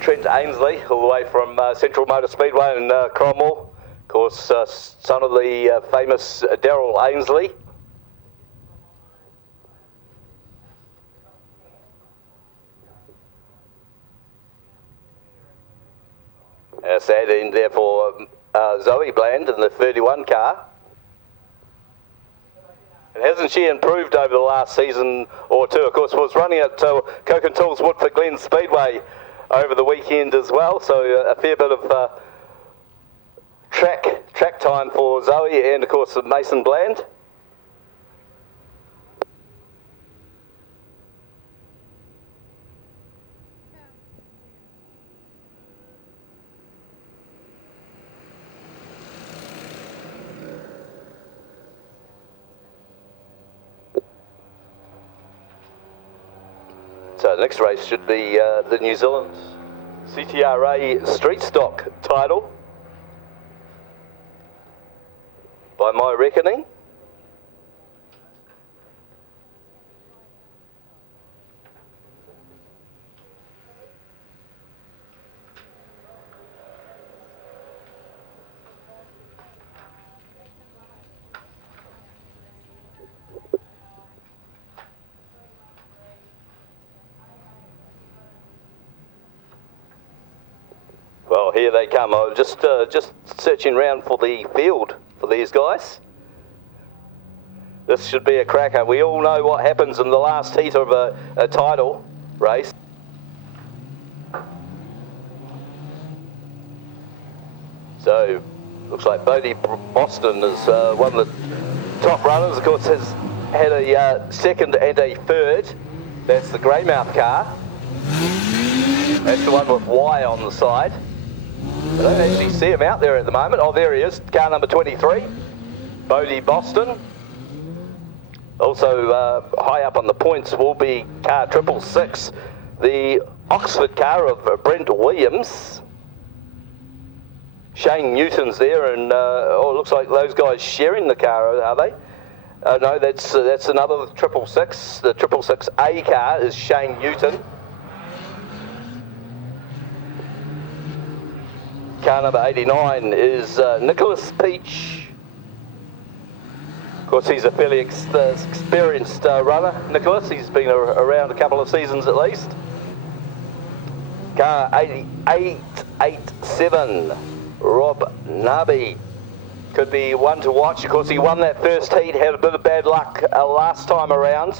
Trent Ainsley, all the way from Central Motor Speedway in Cromwell. Of course, son of the famous Darryl Ainsley. Sad end there for Zoe Bland in the 31 car. And hasn't she improved over the last season or two? Of course, was running at Coke and Tools Woodford Glen Speedway over the weekend as well. So a fair bit of track time for Zoe and of course Mason Bland. So the next race should be the New Zealand CTRA Street Stock title, by my reckoning. Oh, here they come. I was just searching around for the field for these guys. This should be a cracker. We all know what happens in the last heat of a title race. So, looks like Bodie Boston is one of the top runners. Of course, has had a second and a third. That's the Greymouth car. That's the one with Y on the side. I don't actually see him out there at the moment. Oh, there he is, car number 23, Bodie Boston. Also, high up on the points will be car 666, the Oxford car of Brent Williams. Shane Newton's there, and it looks like those guys sharing the car, are they? No, that's another 666. The 666A car is Shane Newton. Car number 89 is Nicholas Peach. Of course, he's a fairly experienced runner, Nicholas. He's been around a couple of seasons at least. Car 887, Rob Nabi. Could be one to watch. Of course, he won that first heat, had a bit of bad luck last time around.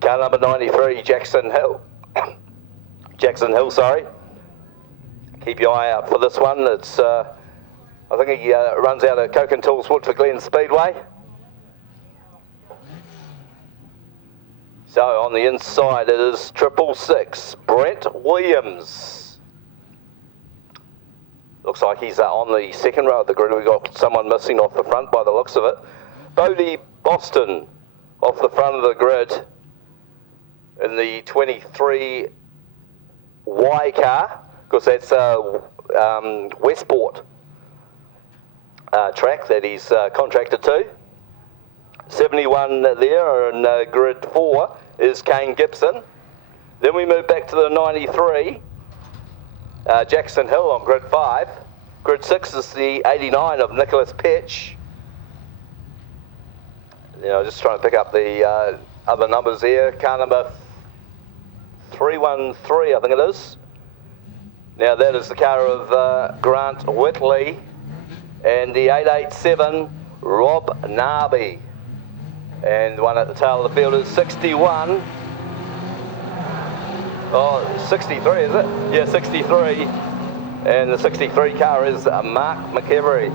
Car number 93, Jackson Hill. Sorry. Keep your eye out for this one. It's, I think he runs out of Coke and Tools Woodford Glen Speedway. So on the inside it is 666, Brent Williams. Looks like he's on the second row of the grid. We've got someone missing off the front by the looks of it. Bodie Boston off the front of the grid in the 23 Y car. Of course, that's Westport track that he's contracted to. 71 there in grid 4 is Kane Gibson. Then we move back to the 93. Jackson Hill on grid 5. Grid 6 is the 89 of Nicholas Petch. Just trying to pick up the other numbers here. Car number 313, I think it is. Now that is the car of Grant Whitley. And the 887, Rob Narby. And the one at the tail of the field is 61. Oh, 63 is it? Yeah, 63. And the 63 car is Mark McEvery.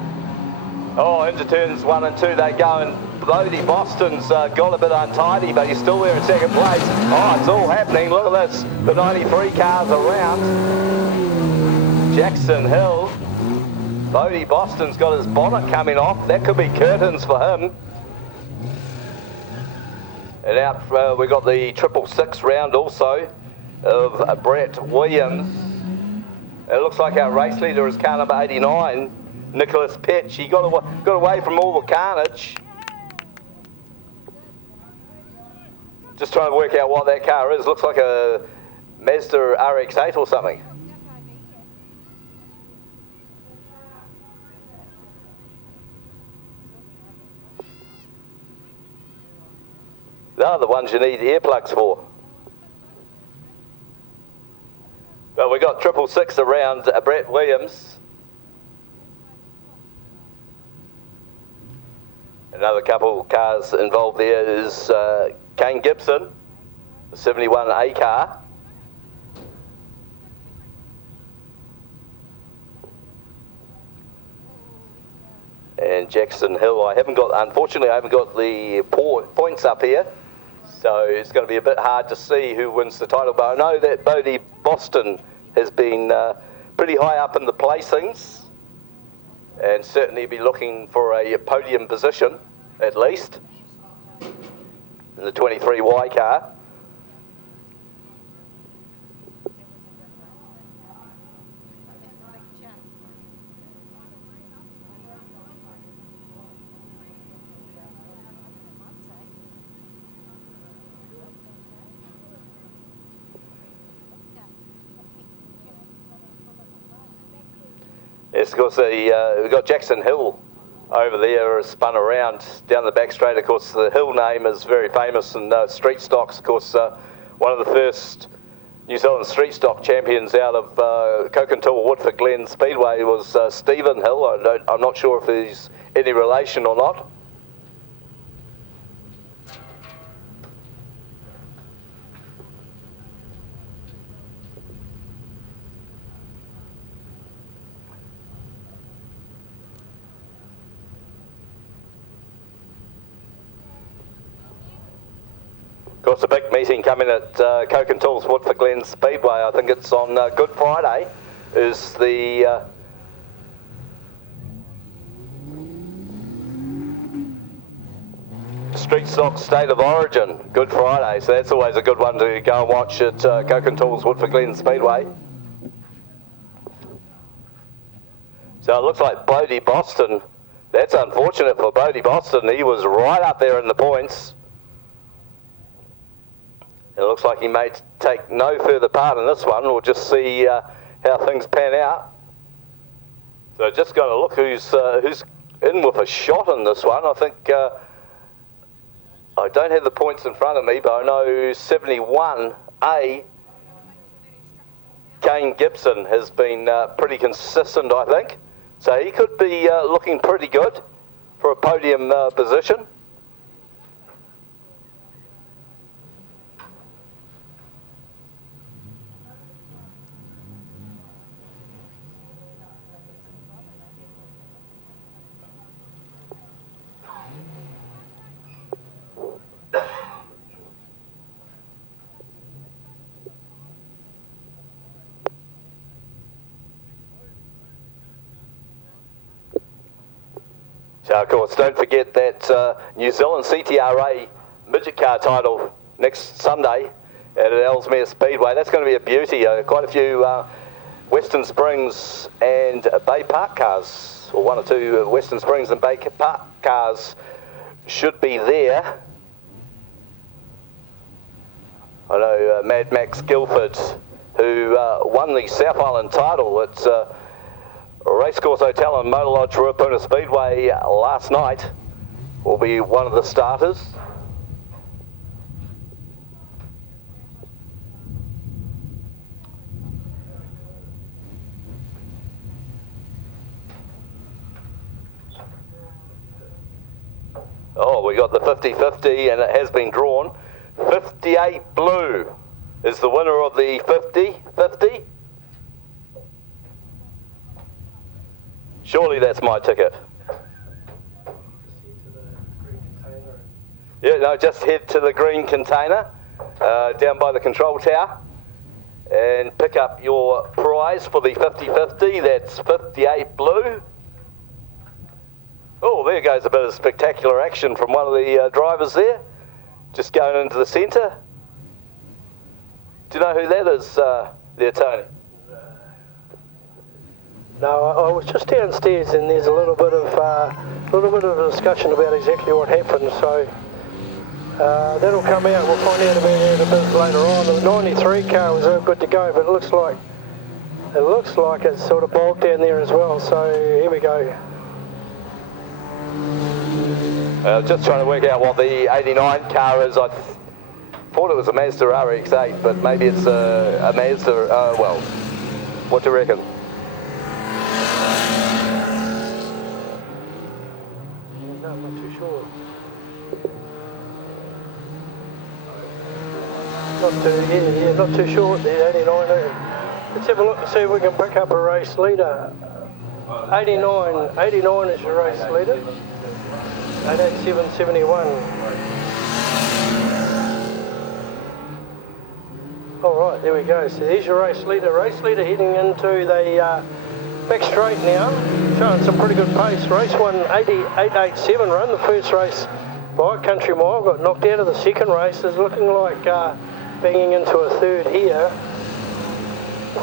Oh, into turns 1 and 2 they go, and Bodie Boston's got a bit untidy, but he's still there in second place. Oh, it's all happening. Look at this. The 93 car's around. Jackson Hill. Bodie Boston's got his bonnet coming off. That could be curtains for him. And out we've got the 666 round also of Brett Williams. It looks like our race leader is car number 89, Nicholas Petch. He got away from all the carnage. Just trying to work out what that car is. Looks like a Mazda RX-8 or something. They're the ones you need earplugs for. Well, we got 666 around Brett Williams. Another couple of cars involved there is Kane Gibson, the 71A car. And Jackson Hill, unfortunately I haven't got the points up here. So it's going to be a bit hard to see who wins the title, but I know that Bodie Boston has been pretty high up in the placings and certainly be looking for a podium position, at least, in the 23Y car. Yes, of course, we've got Jackson Hill over there spun around down the back straight. Of course, the Hill name is very famous in street stocks. Of course, one of the first New Zealand street stock champions out of Cokentul Woodford Glen Speedway was Stephen Hill. I'm not sure if he's any relation or not. Of course, a big meeting coming at Cokentul's Woodford Glen Speedway. I think it's on Good Friday, is the Street Stock State of Origin, Good Friday. So that's always a good one to go and watch at Cokentul's Woodford Glen Speedway. So it looks like Bodie Boston. That's unfortunate for Bodie Boston. He was right up there in the points. It looks like he may take no further part in this one. We'll just see how things pan out. So just got to look who's in with a shot in this one. I think I don't have the points in front of me, but I know 71A, Kane Gibson has been pretty consistent, I think. So he could be looking pretty good for a podium position. So of course, don't forget that New Zealand CTRA midget car title next Sunday at Ellesmere Speedway. That's going to be a beauty. Quite a few Western Springs and Bay Park cars, or one or two Western Springs and Bay Park cars should be there. I know Mad Max Guildford, who won the South Island title at Racecourse Hotel and Motor Lodge Ruapuna Speedway last night, will be one of the starters. Oh, we got the 50-50 and it has been drawn. 58 Blue is the winner of the 50-50. Surely that's my ticket. Yeah, no, just head to the green container down by the control tower and pick up your prize for the 50-50. That's 58 Blue. Oh, there goes a bit of spectacular action from one of the drivers there. Just going into the centre. Do you know who that is there, Tony? No, I was just downstairs and there's a little bit of discussion about exactly what happened. So that'll come out. We'll find out about it a bit later on. The 93 car was all good to go, but it looks like it's sort of bogged down there as well. So here we go. Just trying to work out what the 89 car is. I thought it was a Mazda RX-8, but maybe it's a Mazda. Well, what do you reckon? No, I'm not too sure. Not too sure. The 89. Let's have a look and see if we can pick up a race leader. 89 is your race leader. 88771. Alright, there we go. So there's your race leader. Race leader heading into the back straight now. Showing some pretty good pace. Race 1, 887 run. The first race by Country Mile. Got knocked out of the second race. Is looking like banging into a third here.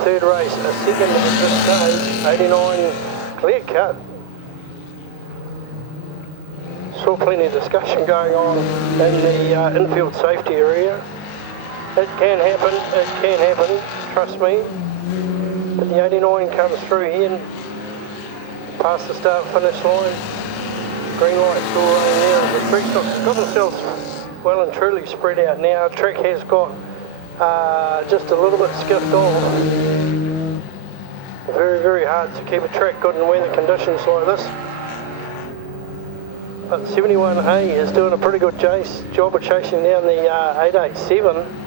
Third race, a second at this stage. 89 clear cut. Saw plenty of discussion going on in the infield safety area. It can happen, trust me. But the 89 comes through here, past the start finish line. Green light still running there. The street stocks have got themselves well and truly spread out now. Track has got just a little bit skiffed off. Very, very hard to keep a track good in weather conditions like this. But 71A is doing a pretty good job of chasing down the 887.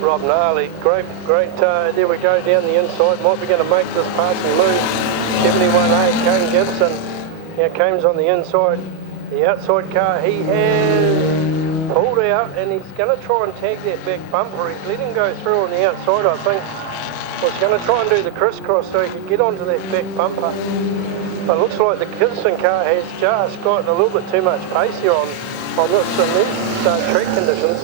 Rob Gnarly, great, there we go down the inside, might be going to make this passing move. 71A, Kane Gibson, now Kane's on the inside, the outside car, he has pulled out and he's going to try and tag that back bumper. He's let him go through on the outside, I think. Well, he's going to try and do the crisscross so he can get onto that back bumper. But it looks like the Gibson car has just gotten a little bit too much pace here on this in these track conditions.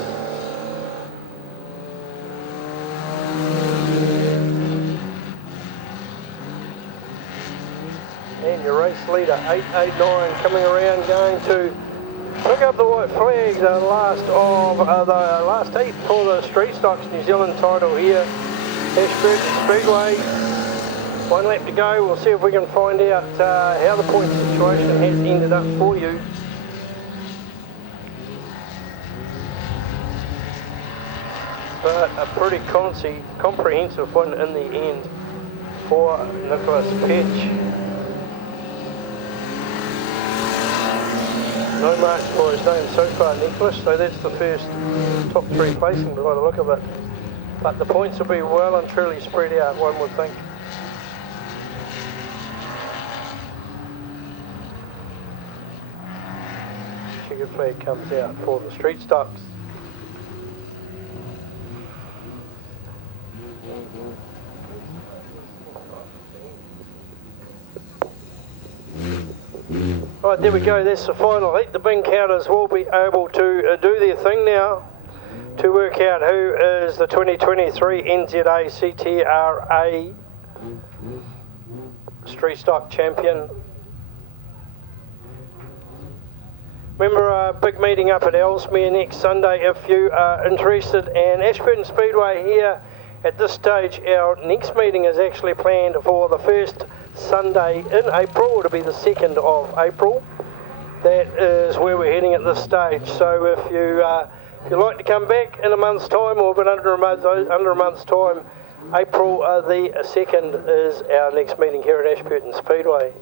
And your race leader, 889, coming around, going to pick up the white flag, the last 8 for the Street Stocks New Zealand title here. Ashburton Speedway, 1 lap to go. We'll see if we can find out how the point situation has ended up for you. But a pretty comprehensive one in the end for Nicholas Petch. No marks for his name so far, Nicholas, so that's the first top 3 placing by the look of it. But the points will be well and truly spread out, one would think. Checkered flag comes out for the Street Stocks. Right, there we go, that's the final heat. The bin counters will be able to do their thing now to work out who is the 2023 NZA CTRA Street Stock Champion. Remember a big meeting up at Ellesmere next Sunday if you are interested, and Ashburton Speedway here at this stage. Our next meeting is actually planned for the first Sunday in April. It'll be the 2nd of April. That is where we're heading at this stage. So if you'd like to come back in a month's time, or a bit under a month's time, April the 2nd is our next meeting here at Ashburton Speedway.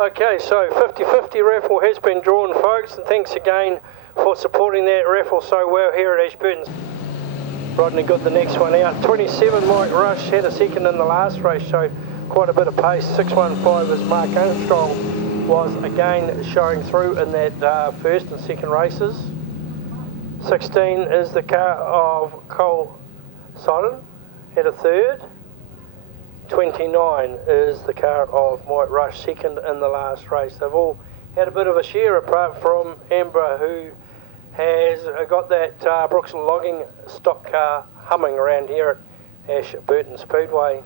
Okay, so 50-50 raffle has been drawn, folks, and thanks again for supporting that raffle so well here at Ashburton. Rodney got the next one out. 27, Mike Rush had a second in the last race, showed quite a bit of pace. 615 as Mark Armstrong was again showing through in that first and second races. 16 is the car of Cole Sodden, had a third. 29 is the car of Mike Rush, second in the last race. They've all had a bit of a share apart from Amber, who has got that Brooks logging stock car humming around here at Ashburton Speedway.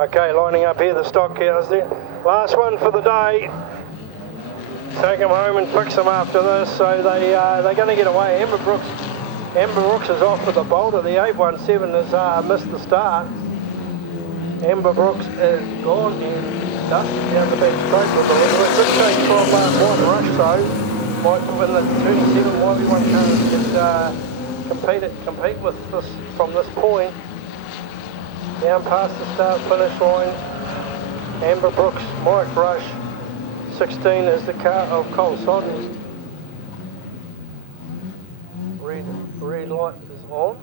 Okay, lining up here, the stock cars there. Last one for the day. Take them home and fix them after this. So they're going to get away. Amber Brooks is off with the Boulder. The 817 has missed the start. Amber Brooks is gone and dusted down the back straight with the leader. It did take from White Rush though. Might win the 37, might be one car compete with this from this point down past the start finish line. Amber Brooks, Mike Rush, 16 is the car of Cole Sodden. Red light is on.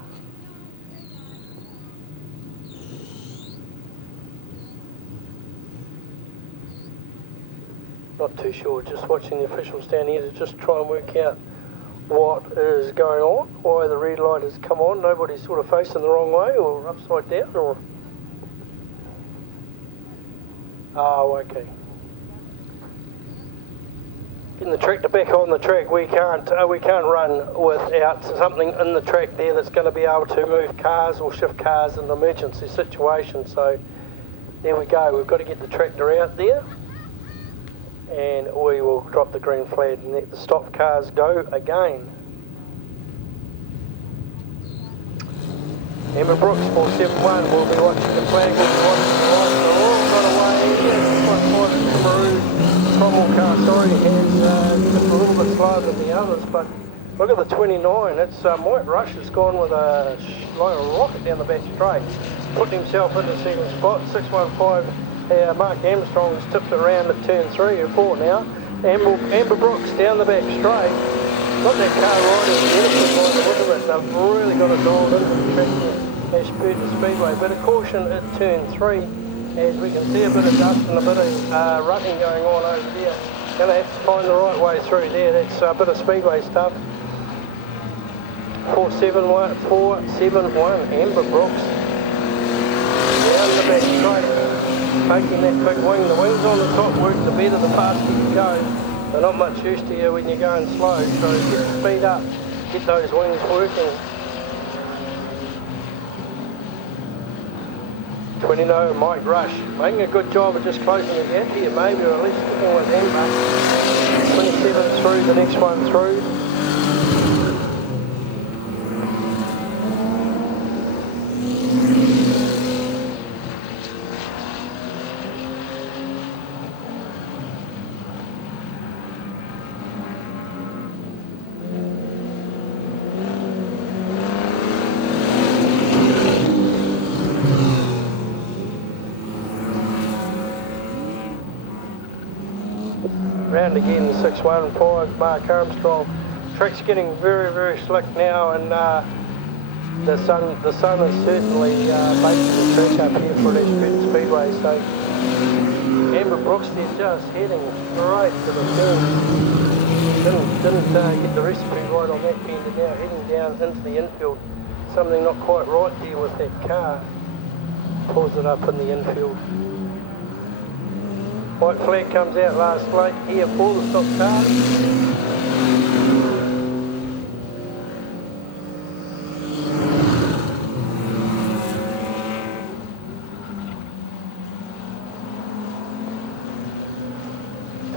Not too sure, just watching the officials down here to just try and work out what is going on, why the red light has come on. Nobody's sort of facing the wrong way or upside down or... Oh, okay. Getting the tractor back on the track, we can't run without something in the track there that's going to be able to move cars or shift cars in an emergency situation. So there we go, we've got to get the tractor out there and we will drop the green flag and let the stop cars go again. Amber Brooks 471 will be watching the flag, will be watching the lights. They're all got away. This one, Cromwell car, sorry, has just a little bit slower than the others, but look at the 29. It's Mike Rush has gone with a rocket down the back straight, putting himself into second spot. 615. Mark Armstrong's tipped it around at turn 3 or 4 now. Amber Brooks down the back straight. Got that car right in the edge by the look of it. They've really got it dialed into the track at Ashburton Speedway. Bit of caution at turn 3 as we can see a bit of dust and a bit of rutting going on over there. Going to have to find the right way through there. That's a bit of speedway stuff. 471 Amber Brooks. Down the back straight. Taking that big wing. The wings on the top work, the better the faster you go. They're not much use to you when you're going slow, so get the speed up, get those wings working. 29 Mike Rush, making a good job of just closing the gap here maybe, or at least sticking with Amber. 27 through, the next one through. Round again, 615 Mark Armstrong. Track's getting very, very slick now, and the sun is certainly making the track up here for Ashburton Speedway. So Amber Brooks, they're just heading straight to the turn. Didn't get the recipe right on that bend, and now heading down into the infield. Something not quite right there with that car. Pulls it up in the infield. White flag comes out last late here for the stop car.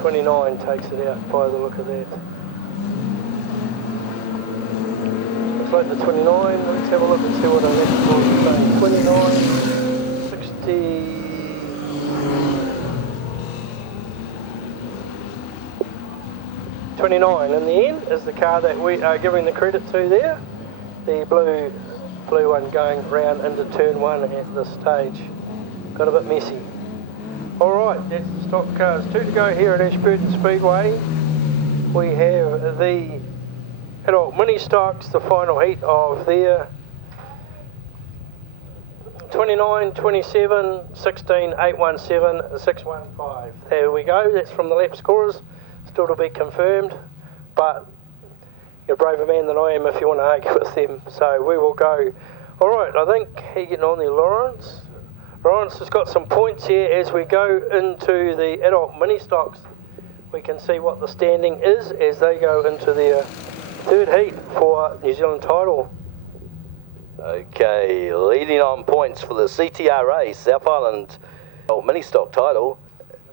.29 takes it out by the look of that. Looks like the 29. Let's have a look and see what our next score is saying. 29, 60. 29 in the end is the car that we are giving the credit to there. The blue one going round into turn 1 at this stage. Got a bit messy. Alright, that's the stock cars. 2 to go here at Ashburton Speedway. We have the adult mini stocks, the final heat of their 29, 27, 16, 817, 615. There we go, that's from the lap scorers. Still to be confirmed, but you're a braver man than I am if you want to argue with them. So we will go. Alright, I think you're getting on there, Lawrence. Lawrence has got some points here as we go into the adult mini stocks. We can see what the standing is as they go into their third heat for New Zealand title. Okay, leading on points for the CTRA South Island mini stock title.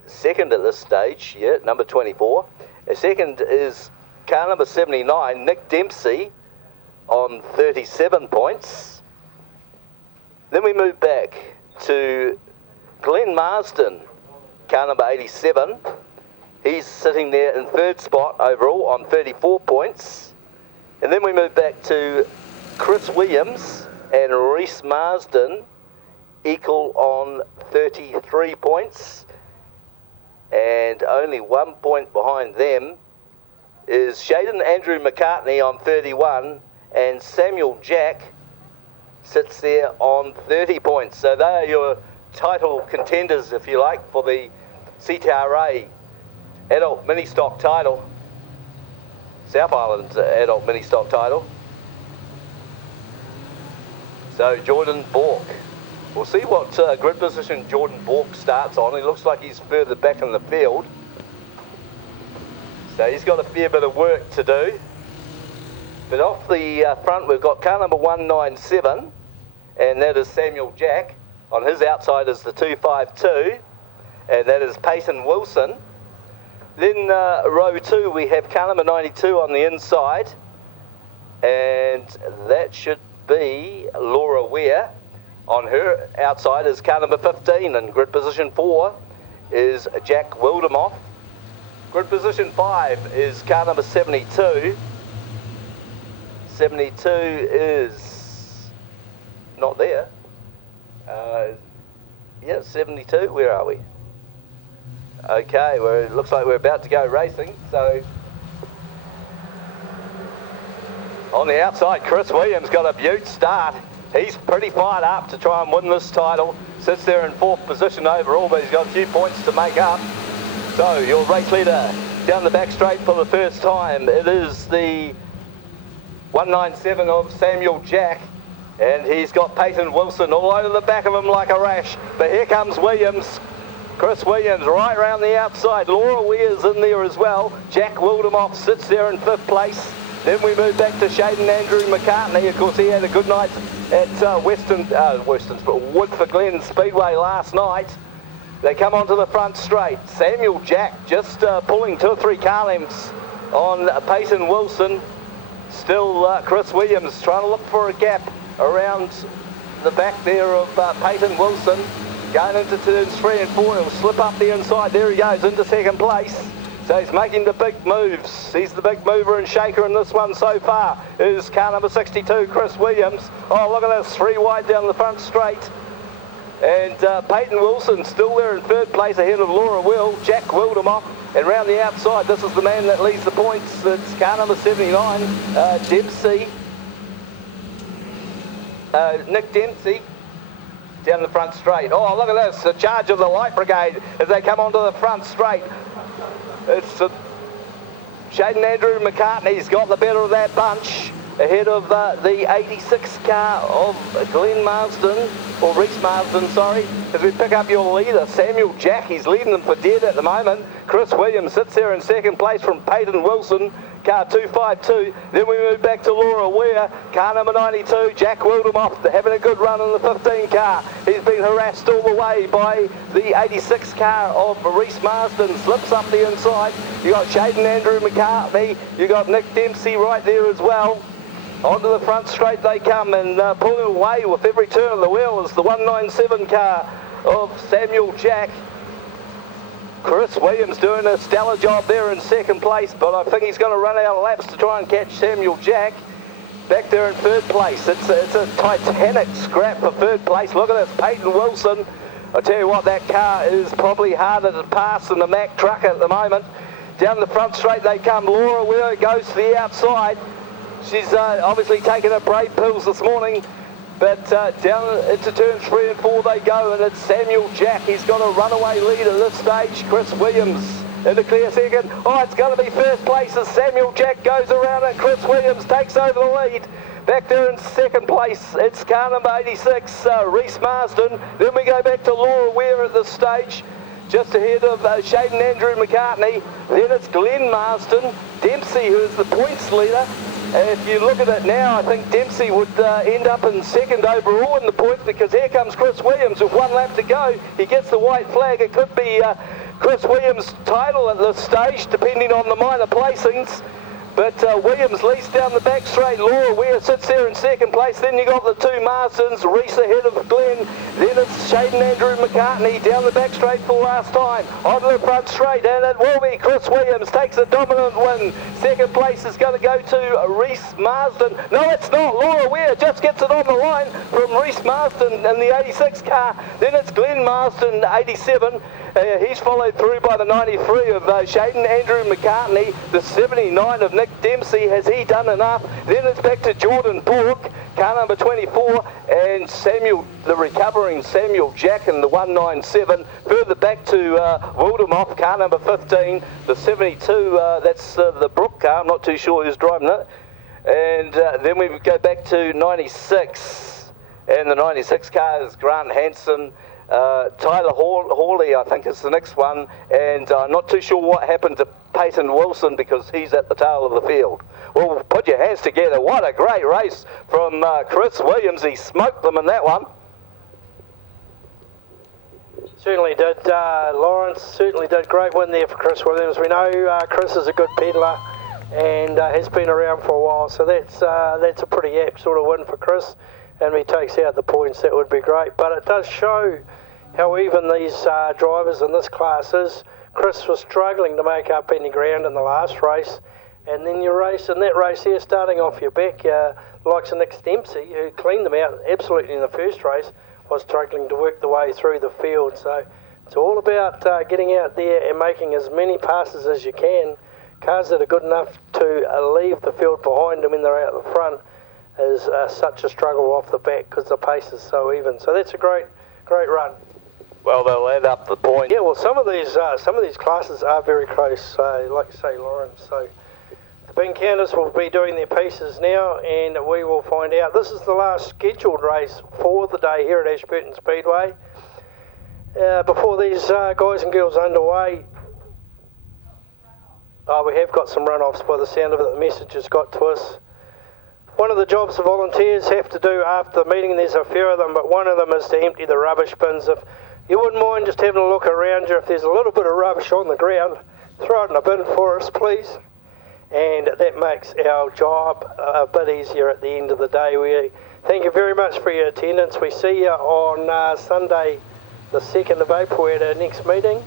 Second at this stage, number 24. Second is car number 79, Nick Dempsey, on 37 points. Then we move back to Glenn Marsden, car number 87. He's sitting there in third spot overall on 34 points. And then we move back to Chris Williams and Reese Marsden equal on 33 points, and only 1 point behind them is Shaden Andrew McCartney on 31, and Samuel Jack sits there on 30 points. So they are your title contenders, if you like, for the CTRA adult mini stock title, South Island adult mini stock title. So Jordan Bork, we'll see what grid position Jordan Bork starts on. He looks like he's further back in the field, so he's got a fair bit of work to do. But off the front we've got car number 197, and that is Samuel Jack. On his outside is the 252, and that is Peyton Wilson. Then row 2 we have car number 92 on the inside, and that should be Laura Ware. On her outside is car number 15, and grid position 4 is Jack Wildermoth. Grid position 5 is car number 72. 72 is not there. Yeah, 72, where are we? Okay, well, it looks like we're about to go racing, so on the outside, Chris Williams got a beaut start. He's pretty fired up to try and win this title. Sits there in 4th position overall, but he's got a few points to make up. So your race leader down the back straight for the first time, it is the 197 of Samuel Jack, and he's got Peyton Wilson all over the back of him like a rash. But here comes Williams. Chris Williams right around the outside. Laura Ware's in there as well. Jack Wildermoth sits there in 5th place. Then we move back to Shaden Andrew McCartney. Of course, he had a good night at Woodford Glen Speedway last night. They come onto the front straight. Samuel Jack just pulling 2 or 3 car lengths on Peyton Wilson. Still Chris Williams trying to look for a gap around the back there of Peyton Wilson. Going into turns 3 and 4, he'll slip up the inside. There he goes into 2nd place. So he's making the big moves. He's the big mover and shaker in this one so far. Is car number 62, Chris Williams. Oh, look at this, 3 wide down the front straight. And Peyton Wilson still there in 3rd place ahead of Laura Will. Jack Wildermoth. And round the outside, this is the man that leads the points. It's car number 79, Dempsey. Nick Dempsey. Down the front straight. Oh, look at this, the charge of the Light Brigade as they come onto the front straight. It's Shaden Andrew McCartney's got the better of that bunch ahead of the 86 car of Glenn Marsden, or Reese Marsden, sorry, as we pick up your leader, Samuel Jack. He's leading them for dead at the moment. Chris Williams sits there in 2nd place from Peyton Wilson, car 252. Then we move back to Laura Ware, car number 92, Jack Wildermoth, having a good run in the 15 car. He's been harassed all the way by the 86 car of Reese Marsden, slips up the inside. You got Shaden Andrew McCartney, you got Nick Dempsey right there as well. Onto the front straight they come, and pulling away with every turn of the wheel is the 197 car of Samuel Jack. Chris Williams doing a stellar job there in 2nd place, but I think he's going to run out of laps to try and catch Samuel Jack. Back there in 3rd place. It's a titanic scrap for 3rd place. Look at this, Peyton Wilson. I tell you what, that car is probably harder to pass than the Mack truck at the moment. Down the front straight they come. Laura Ware goes to the outside. She's obviously taken her brave pills this morning, but down into turns 3 and 4 they go, and it's Samuel Jack. He's got a runaway lead at this stage. Chris Williams in a clear 2nd. Oh, it's going to be 1st place as Samuel Jack goes around and Chris Williams takes over the lead. Back there in 2nd place, it's car number 86, Reese Marsden. Then we go back to Laura Ware at this stage, just ahead of Shaden Andrew McCartney. Then it's Glenn Marsden, Dempsey, who is the points leader. If you look at it now, I think Dempsey would end up in 2nd overall in the points, because here comes Chris Williams with 1 lap to go. He gets the white flag. It could be Chris Williams' title at this stage, depending on the minor placings. But Williams leads down the back straight. Laura Ware sits there in second place. Then you got the two Marsdens, Reese ahead of Glenn. Then it's Shaden Andrew McCartney down the back straight for last time. Onto the front straight, and it will be Chris Williams takes a dominant win. Second place is going to go to Reese Marsden. No, it's not. Laura Ware just gets it on the line from Reese Marsden in the 86 car. Then it's Glenn Marsden, 87. He's followed through by the 93 of Shaden Andrew McCartney, the 79 of Nick Dempsey. Has he done enough? Then it's back to Jordan Bork, car number 24, and Samuel, the recovering Samuel Jack in the 197. Further back to Wildermoff, car number 15, the 72. That's the Brook car. I'm not too sure who's driving it. And then we go back to 96, and the 96 car is Grant Hansen. Tyler Hawley, I think, is the next one, and not too sure what happened to Peyton Wilson because he's at the tail of the field. Well, put your hands together. What a great race from Chris Williams. He smoked them in that one. Certainly did. Lawrence certainly did. Great win there for Chris Williams. We know Chris is a good peddler and has been around for a while, so that's a pretty apt sort of win for Chris. And if he takes out the points, that would be great. But it does show how even these drivers in this class is. Chris was struggling to make up any ground in the last race, and then you race in that race here, starting off your back, likes of Nick Dempsey, who cleaned them out absolutely in the first race, was struggling to work the way through the field. So it's all about getting out there and making as many passes as you can. Cars that are good enough to leave the field behind them when they're out the front is such a struggle off the back because the pace is so even. So that's a great run. Well, they'll add up the point. Yeah, well, some of these classes are very close, like you say, Lawrence. So the bean counters will be doing their pieces now, and we will find out. This is the last scheduled race for the day here at Ashburton Speedway. Before these guys and girls underway, we have got some runoffs by the sound of it. The message has got to us. One of the jobs the volunteers have to do after the meeting, there's a few of them, but one of them is to empty the rubbish bins. If you wouldn't mind just having a look around you, if there's a little bit of rubbish on the ground, throw it in a bin for us, please. And that makes our job a bit easier at the end of the day. We thank you very much for your attendance. We see you on Sunday, the 2nd of April at our next meeting.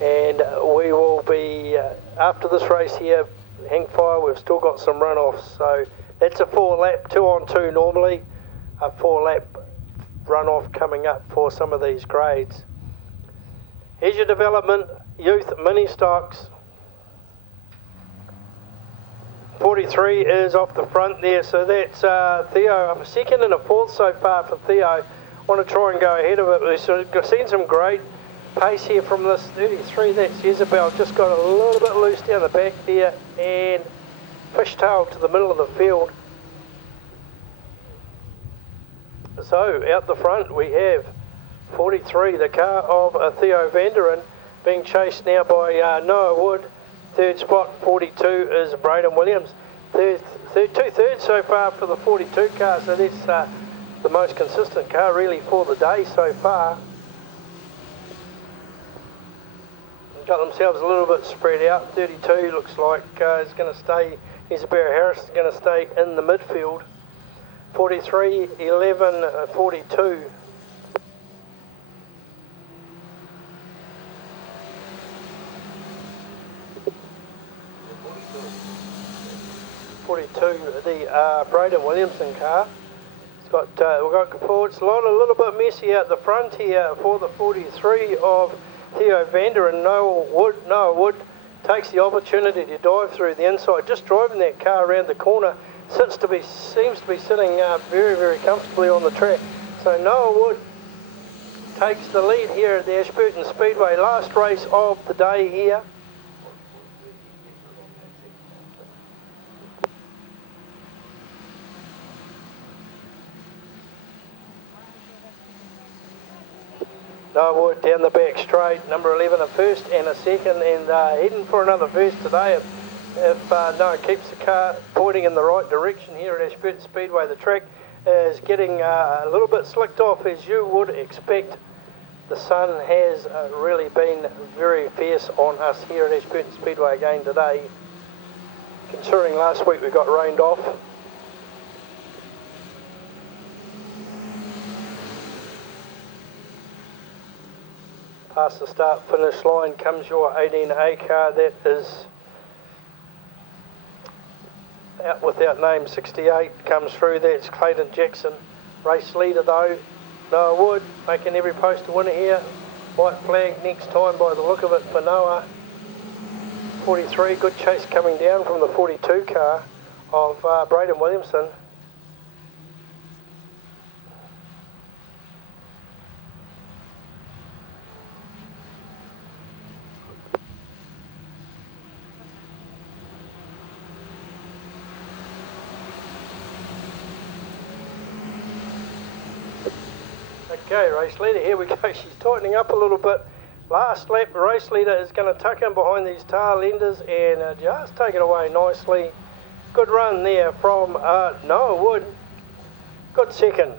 And we will be, after this race here, hang fire, we've still got some runoffs. So that's a 4-lap, 2 on 2 normally, a 4-lap runoff coming up for some of these grades. Here's your development youth mini stocks. 43 is off the front there, so that's Theo. I'm second and a fourth so far for Theo. I want to try and go ahead of it. We've seen some great pace here from this 33. That's Jezebel, just got a little bit loose down the back there and fishtail to the middle of the field. So out the front we have 43, the car of Theo Vanderen, being chased now by Noah Wood. Third spot, 42, is Braden Williams. Two-thirds so far for the 42 car, so that's the most consistent car really for the day so far. Got themselves a little bit spread out. 32 looks like is going to stay. Isabella Harris is going to stay in the midfield. 43, 11, 42. The Braden Williamson car. It's got we've got forward. It's a little bit messy out the front here for the 43 of Theo Vander, and Noah Wood takes the opportunity to dive through the inside, just driving that car around the corner. Seems to be sitting very, very comfortably on the track. So Noah Wood takes the lead here at the Ashburton Speedway, last race of the day here. Noah Wood down the back straight, number 11 a first and a second, and heading for another first today if Noah keeps the car pointing in the right direction here at Ashburton Speedway. The track is getting a little bit slicked off, as you would expect. The sun has really been very fierce on us here at Ashburton Speedway again today. considering last week we got rained off. Past the start finish line comes your 18A car. That is out without name 68 comes through. That's Clayton Jackson. Race leader though, Noah Wood, making every post a winner here. White flag next time by the look of it for Noah. 43, good chase coming down from the 42 car of Braden Williamson. Okay, race leader, here we go. She's tightening up a little bit. Last lap, race leader is going to tuck in behind these tail enders and just take it away nicely. Good run there from Noah Wood. Good second.